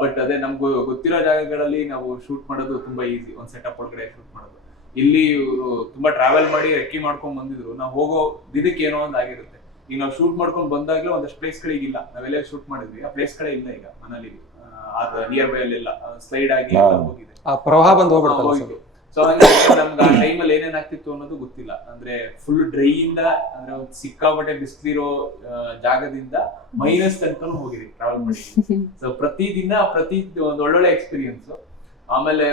ಬಟ್ ಅದೇ ನಮ್ಗೆ ಗೊತ್ತಿರೋ ಜಾಗಗಳಲ್ಲಿ ನಾವು ಶೂಟ್ ಮಾಡೋದು ತುಂಬಾ ಈಸಿ ಒಂದು ಸೆಟಪ್ ಒಳಗಡೆ ಶೂಟ್ ಮಾಡೋದು. ಇಲ್ಲಿ ಇವರು ತುಂಬಾ ಟ್ರಾವೆಲ್ ಮಾಡಿ ರೆಕ್ಕಿ ಮಾಡ್ಕೊಂಡ್ ಬಂದಿದ್ರು. ನಾವು ಹೋಗೋ ದಿನಕ್ಕೆ ಏನೋ ಒಂದು ಆಗಿರುತ್ತೆ. ಈಗ ನಾವು ಶೂಟ್ ಮಾಡ್ಕೊಂಡು ಬಂದಾಗ್ಲೂ ಒಂದಷ್ಟು ಪ್ಲೇಸ್ಗಳಿಗೆ ಇಲ್ಲ. ನಾವೆಲ್ಲ ಶೂಟ್ ಮಾಡಿದ್ವಿ. ಆ ಪ್ಲೇಸ್ಗಳೇ ಇಲ್ಲ ಈಗ ಮನೇಲಿ. ಅದು ನಿಯರ್ ಬೈ ಅಲ್ಲೆಲ್ಲ ಸ್ಲೈಡ್ ಆಗಿ ಹೋಗಿದೆ. ಆ ಪ್ರವಾಹ ಬಂದು ಹೋಗ್ಬಿಡ್ತಲ್ಲ ಸರ್ ಸೊ ಹಂಗಾಗಿ ನಮ್ಗೆ ಆ ಟೈಮಲ್ಲಿ ಏನೇನ್ ಆಗ್ತಿತ್ತು ಅನ್ನೋದು ಗೊತ್ತಿಲ್ಲ. ಅಂದ್ರೆ ಫುಲ್ ಡ್ರೈ ಇಂದ, ಅಂದ್ರೆ ಒಂದು ಸಿಕ್ಕಾಪಟ್ಟೆ ಬಿಸಿಲಿರೋ ಜಾಗದಿಂದ ಮೈನಸ್ ತನಕ ಹೋಗಿದೆ ಟ್ರಾವೆಲ್ ಮಾಡಿ. ಸೊ ಪ್ರತಿದಿನ ಪ್ರತಿ ಒಂದ್ ಒಳ್ಳೊಳ್ಳೆ ಎಕ್ಸ್ಪೀರಿಯನ್ಸ್ ಆಮೇಲೆ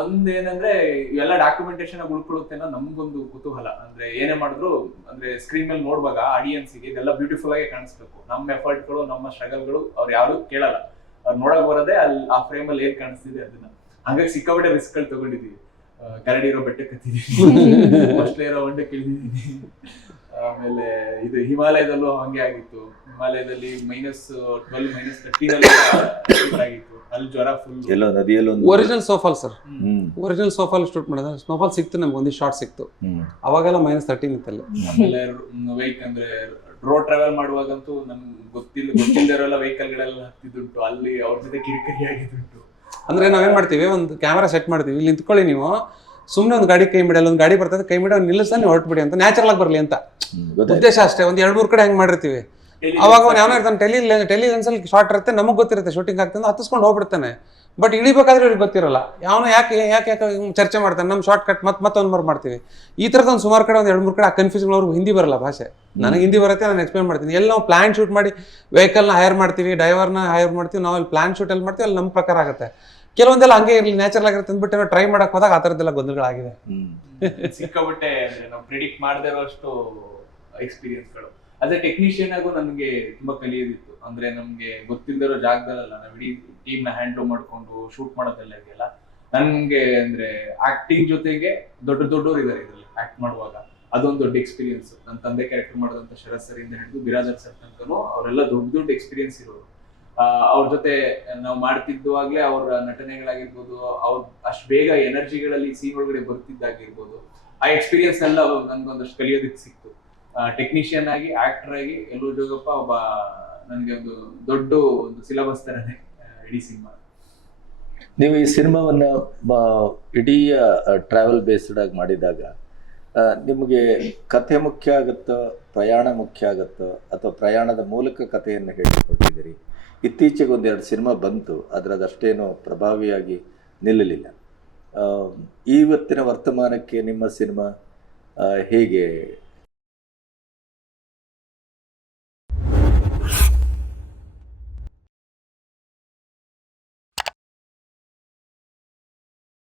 ಒಂದೇನಂದ್ರೆ ಇವೆಲ್ಲ ಡಾಕ್ಯುಮೆಂಟೇಶನ್ ಉಳ್ಕೊಳ್ಳುತ್ತೆ ಅನ್ನೋ ನಮ್ಗೊಂದು ಕುತೂಹಲ. ಅಂದ್ರೆ ಏನೇ ಮಾಡಿದ್ರು, ಅಂದ್ರೆ ಸ್ಕ್ರೀನ್ ಮೇಲೆ ನೋಡುವಾಗ ಆಡಿಯನ್ಸ್ಗೆ ಇದೆಲ್ಲ ಬ್ಯೂಟಿಫುಲ್ ಆಗಿ ಕಾಣಿಸ್ಬೇಕು. ನಮ್ಮ ಎಫರ್ಟ್ಗಳು ನಮ್ಮ ಸ್ಟ್ರಗಲ್ಗಳು ಅವ್ರು ಯಾರು ಕೇಳಲ್ಲ. ಅವ್ರು ನೋಡಕ್ ಬರೋದೇ ಅಲ್ಲಿ ಆ ಫ್ರೇಮ್ ಅಲ್ಲಿ ಏನ್ ಕಾಣಿಸ್ತಿದೆ ಅದನ್ನ. ಹಂಗಾಗಿ ಸಿಕ್ಕಾಪಟ್ಟೆ ರಿಸ್ಕ್ಗಳು ತಗೊಂಡಿದೀವಿ. ಆ, ಕರಡಿ ಇರೋ ಬೆಟ್ಟ ಕತ್ತಿದೀವಿ ಮಸ್ಲೆ ಇರೋ ಹೊಂಡ ಕೇಳಿದೀನಿ ಆಮೇಲೆ ಇದು ಹಿಮಾಲಯದಲ್ಲೂ ಹಂಗೆ ಆಗಿತ್ತು. ಹಿಮಾಲಯದಲ್ಲಿ ಮೈನಸ್ ಟ್ವೆಲ್ ಮೈನಸ್ ತರ್ಟೀನ್ ಆಗಿತ್ತು. ಅಲ್ಲಿ ಜ್ವರ ಫುಲ್ ಎಲ್ಲೋ ನದಿಯಲ್ಲೊಂದು original snowfall sir original snowfall shoot ಮಾಡಿದ್ರೆ ಸ್ನೋಫಾಲ್ ಸಿಕ್ತು ನಮ್ಗೆ ಒಂದು ಶಾರ್ಟ್ ಸಿಕ್ತು. ಅವಾಗೆಲ್ಲ ಮೈನಸ್ ತರ್ಟೀನ್ ಇತ್ತಲ್ಲಿ. ಆಮೇಲೆ ವೆಹಿಕ್ ಅಂದ್ರೆ ರೋಡ್ ಟ್ರಾವೆಲ್ ಮಾಡುವಾಗಂತೂ ನಮ್ಗೆ ಗೊತ್ತಿಲ್ಲ ಗೊತ್ತಿಲ್ಲದೆ ಇರೋಲ್ಲ ವೆಹಿಕಲ್ಗಳೆಲ್ಲ ಹತ್ತಿದ್ದುಂಟು. ಅಲ್ಲಿ ಅವ್ರ ಜೊತೆ ಕಿರಿಕಿರಿ ಆಗಿದ್ದುಂಟು. ಅಂದ್ರೆ ನಾವೇನ್ ಮಾಡ್ತೀವಿ? ಒಂದು ಕ್ಯಾಮರಾ ಸೆಟ್ ಮಾಡ್ತೀವಿ. ಇಲ್ಲಿ ನಿಂತ್ಕೊಳ್ಳಿ ನೀವು. ಸುಮ್ಮನೆ ಒಂದು ಗಾಡಿ ಕೈ ಬಿಡಲ್ಲ ಒಂದು ಗಾಡಿ ಬರ್ತದೆ ಕೈ ಬಿಡ ನಿಲ್ಲಿಸ್ತಾ ನೀವು ಹೊರಟ್ಬಿಡಿ ಅಂತ ನ್ಯಾಚುರಲ್ ಆಗಿ ಬರಲಿ ಅಂತ. ಉದ್ದೇಶ ಅಷ್ಟೇ. ಒಂದು ಎರಡು ಮೂರು ಕಡೆ ಹೆಂಗ್ ಮಾಡಿರ್ತೀವಿ. ಅವಾಗ ಅವ್ನು ಯಾವನೋ ಇರ್ತಾನೆ ಟೆಲಿ ಟೆಲಿ ಲೆನ್ಸಲ್ಲಿ ಶಾರ್ಟ್ ಇರುತ್ತೆ ನಮಗೆ ಗೊತ್ತಿರುತ್ತೆ ಶೂಟಿಂಗ್ ಆಗ್ತದೆ ಹತ್ತಿಸ್ಕೊಂಡು ಹೋಗ್ಬಿಡ್ತಾನೆ. ಬಟ್ ಇಳಿಬೇಕಾದ್ರೆ ಇವ್ರಿಗೆ ಗೊತ್ತಿರಲ್ಲ. ಯಾವನು ಯಾಕೆ ಯಾಕೆ ಯಾಕೆ ಚರ್ಚೆ ಮಾಡ್ತಾನೆ ನಮ್ಮ ಶಾರ್ಟ್ ಕಟ್ ಮತ್ತೆ ಮತ್ತೊಂದು ಮರು ಮಾಡ್ತೀವಿ. ಈ ಥರದ ಒಂದು ಸುಮಾರು ಕಡೆ ಒಂದು ಎರಡು ಮೂರು ಕಡೆ ಆ ಕನ್ಫ್ಯೂಷನ್ ಅವ್ರಿಗೆ ಹಿಂದಿ ಬರಲ್ಲ ಭಾಷೆ. ನನಗೆ ಹಿಂದಿ ಬರುತ್ತೆ ನಾನು ಎಕ್ಸ್ಪ್ಲೇನ್ ಮಾಡ್ತೀನಿ. ಎಲ್ಲಿ ನಾವು ಪ್ಲಾನ್ ಶೂಟ್ ಮಾಡಿ ವೆಹಿಕಲ್ನ ಹೈರ್ ಮಾಡ್ತೀವಿ ಡ್ರೈವರ್ನ ಹೈರ್ ಮಾಡ್ತೀವಿ ನಾವು ಅಲ್ಲಿ ಪ್ಲಾನ್ ಶೂಟ್ ಎಲ್ಲಿ ಮಾಡ್ತೀವಿ ಅಲ್ಲಿ ನಮ್ಮ ಪ್ರಕಾರ ಆಗುತ್ತೆ. ಕೆಲವೊಂದೆಲ್ಲ ಹಂಗೆ ಇರಲಿ ನ್ಯಾಚುರಲ್ ಆಗಿರುತ್ತೆ ಅಂದ್ಬಿಟ್ಟು ಟ್ರೈ ಮಾಡಕ್ ಹೋದಾಗ ಆ ಥರದ್ದೆಲ್ಲ ಗೊಂದಲಗಳಾಗಿದೆ. ಸಿಕ್ಕಾಬಿಟ್ಟೆ ನಾವು ಪ್ರಿಡಿಕ್ಟ್ ಮಾಡದೇ ಇರೋಷ್ಟು ಎಕ್ಸ್ಪೀರಿಯನ್ಸ್ಗಳು ಅದೇ ಟೆಕ್ನಿಷಿಯನ್ ಆಗು ನನಗೆ ತುಂಬಾ ಕಲಿಯೋದಿತ್ತು. ಅಂದ್ರೆ ನಮ್ಗೆ ಗೊತ್ತಿಲ್ದಿರೋ ಜಾಗದಲ್ಲ ನಾವು ಇಡೀ ಟೀಮ್ನ ಹ್ಯಾಂಡಲ್ ಮಾಡ್ಕೊಂಡು ಶೂಟ್ ಮಾಡೋದೆಲ್ಲ ಇದೆಯಲ್ಲ ನನ್ಗೆ ಅಂದ್ರೆ ಆಕ್ಟಿಂಗ್ ಜೊತೆಗೆ ದೊಡ್ಡ ದೊಡ್ಡವರು ಇದಾರೆ ಇದ್ರಲ್ಲಿ ಆಕ್ಟ್ ಮಾಡುವಾಗ. ಅದೊಂದು ದೊಡ್ಡ ಎಕ್ಸ್ಪೀರಿಯನ್ಸ್ ನನ್ನ ತಂದೆ ಕ್ಯಾರೆಕ್ಟರ್ ಮಾಡಿದಂತ ಶರತ್ ಸರ್ ಇಂದ ಹಿಡಿದು ಬಿರಾಜರ್ ಸರ್ ತನಕನು ಅವರೆಲ್ಲ ದೊಡ್ಡ ದೊಡ್ಡ ಎಕ್ಸ್ಪೀರಿಯನ್ಸ್ ಇರೋರು. ಅವ್ರ ಜೊತೆ ನಾವು ಮಾಡ್ತಿದ್ದುವಾಗ್ಲೇ ಅವ್ರ ನಟನೆಗಳಾಗಿರ್ಬೋದು, ಅವ್ರ ಅಷ್ಟು ಬೇಗ ಎನರ್ಜಿಗಳಲ್ಲಿ ಸೀನ್ ಒಳಗಡೆ ಬರ್ತಿದ್ದಾಗಿರ್ಬೋದು, ಆ ಎಕ್ಸ್ಪೀರಿಯನ್ಸ್ ಎಲ್ಲ ನನ್ಗೊಂದಷ್ಟು ಕಲಿಯೋದಕ್ಕೆ ಸಿಕ್ತು. ಟೆಕ್ನಿಷಿಯನ್ ಆಗಿ ಆಕ್ಟರ್ ಆಗಿ ಎಲ್ಲೂ ಜೋಗಪ್ಪ ಒಬ್ಬ ನನಗೆ ಒಂದು ದೊಡ್ಡ ಒಂದು ಸಿಲಬಸ್ ತರನೇ ಇಡೀ ಸಿನಿಮಾ ನೀವು ಈ ಸಿನಿಮಾವನ್ನ ಇಡೀ ಟ್ರಾವೆಲ್ ಬೇಸ್ಡ್ ಆಗಿ ಮಾಡಿದಾಗ ನಿಮಗೆ ಕಥೆ ಮುಖ್ಯ ಆಗುತ್ತೋ, ಪ್ರಯಾಣ ಮುಖ್ಯ ಆಗುತ್ತೋ, ಅಥವಾ ಪ್ರಯಾಣದ ಮೂಲಕ ಕಥೆಯನ್ನು ಹೇಳಿಕೊಟ್ಟಿದ್ದೀರಿ? ಇತ್ತೀಚೆಗೆ ಒಂದೆರಡು ಸಿನಿಮಾ ಬಂತು ಆದರೆ ಅದಷ್ಟೇನು ಪ್ರಭಾವಿಯಾಗಿ ನಿಲ್ಲಲಿಲ್ಲ. ಇವತ್ತಿನ ವರ್ತಮಾನಕ್ಕೆ ನಿಮ್ಮ ಸಿನಿಮಾ ಹೇಗೆ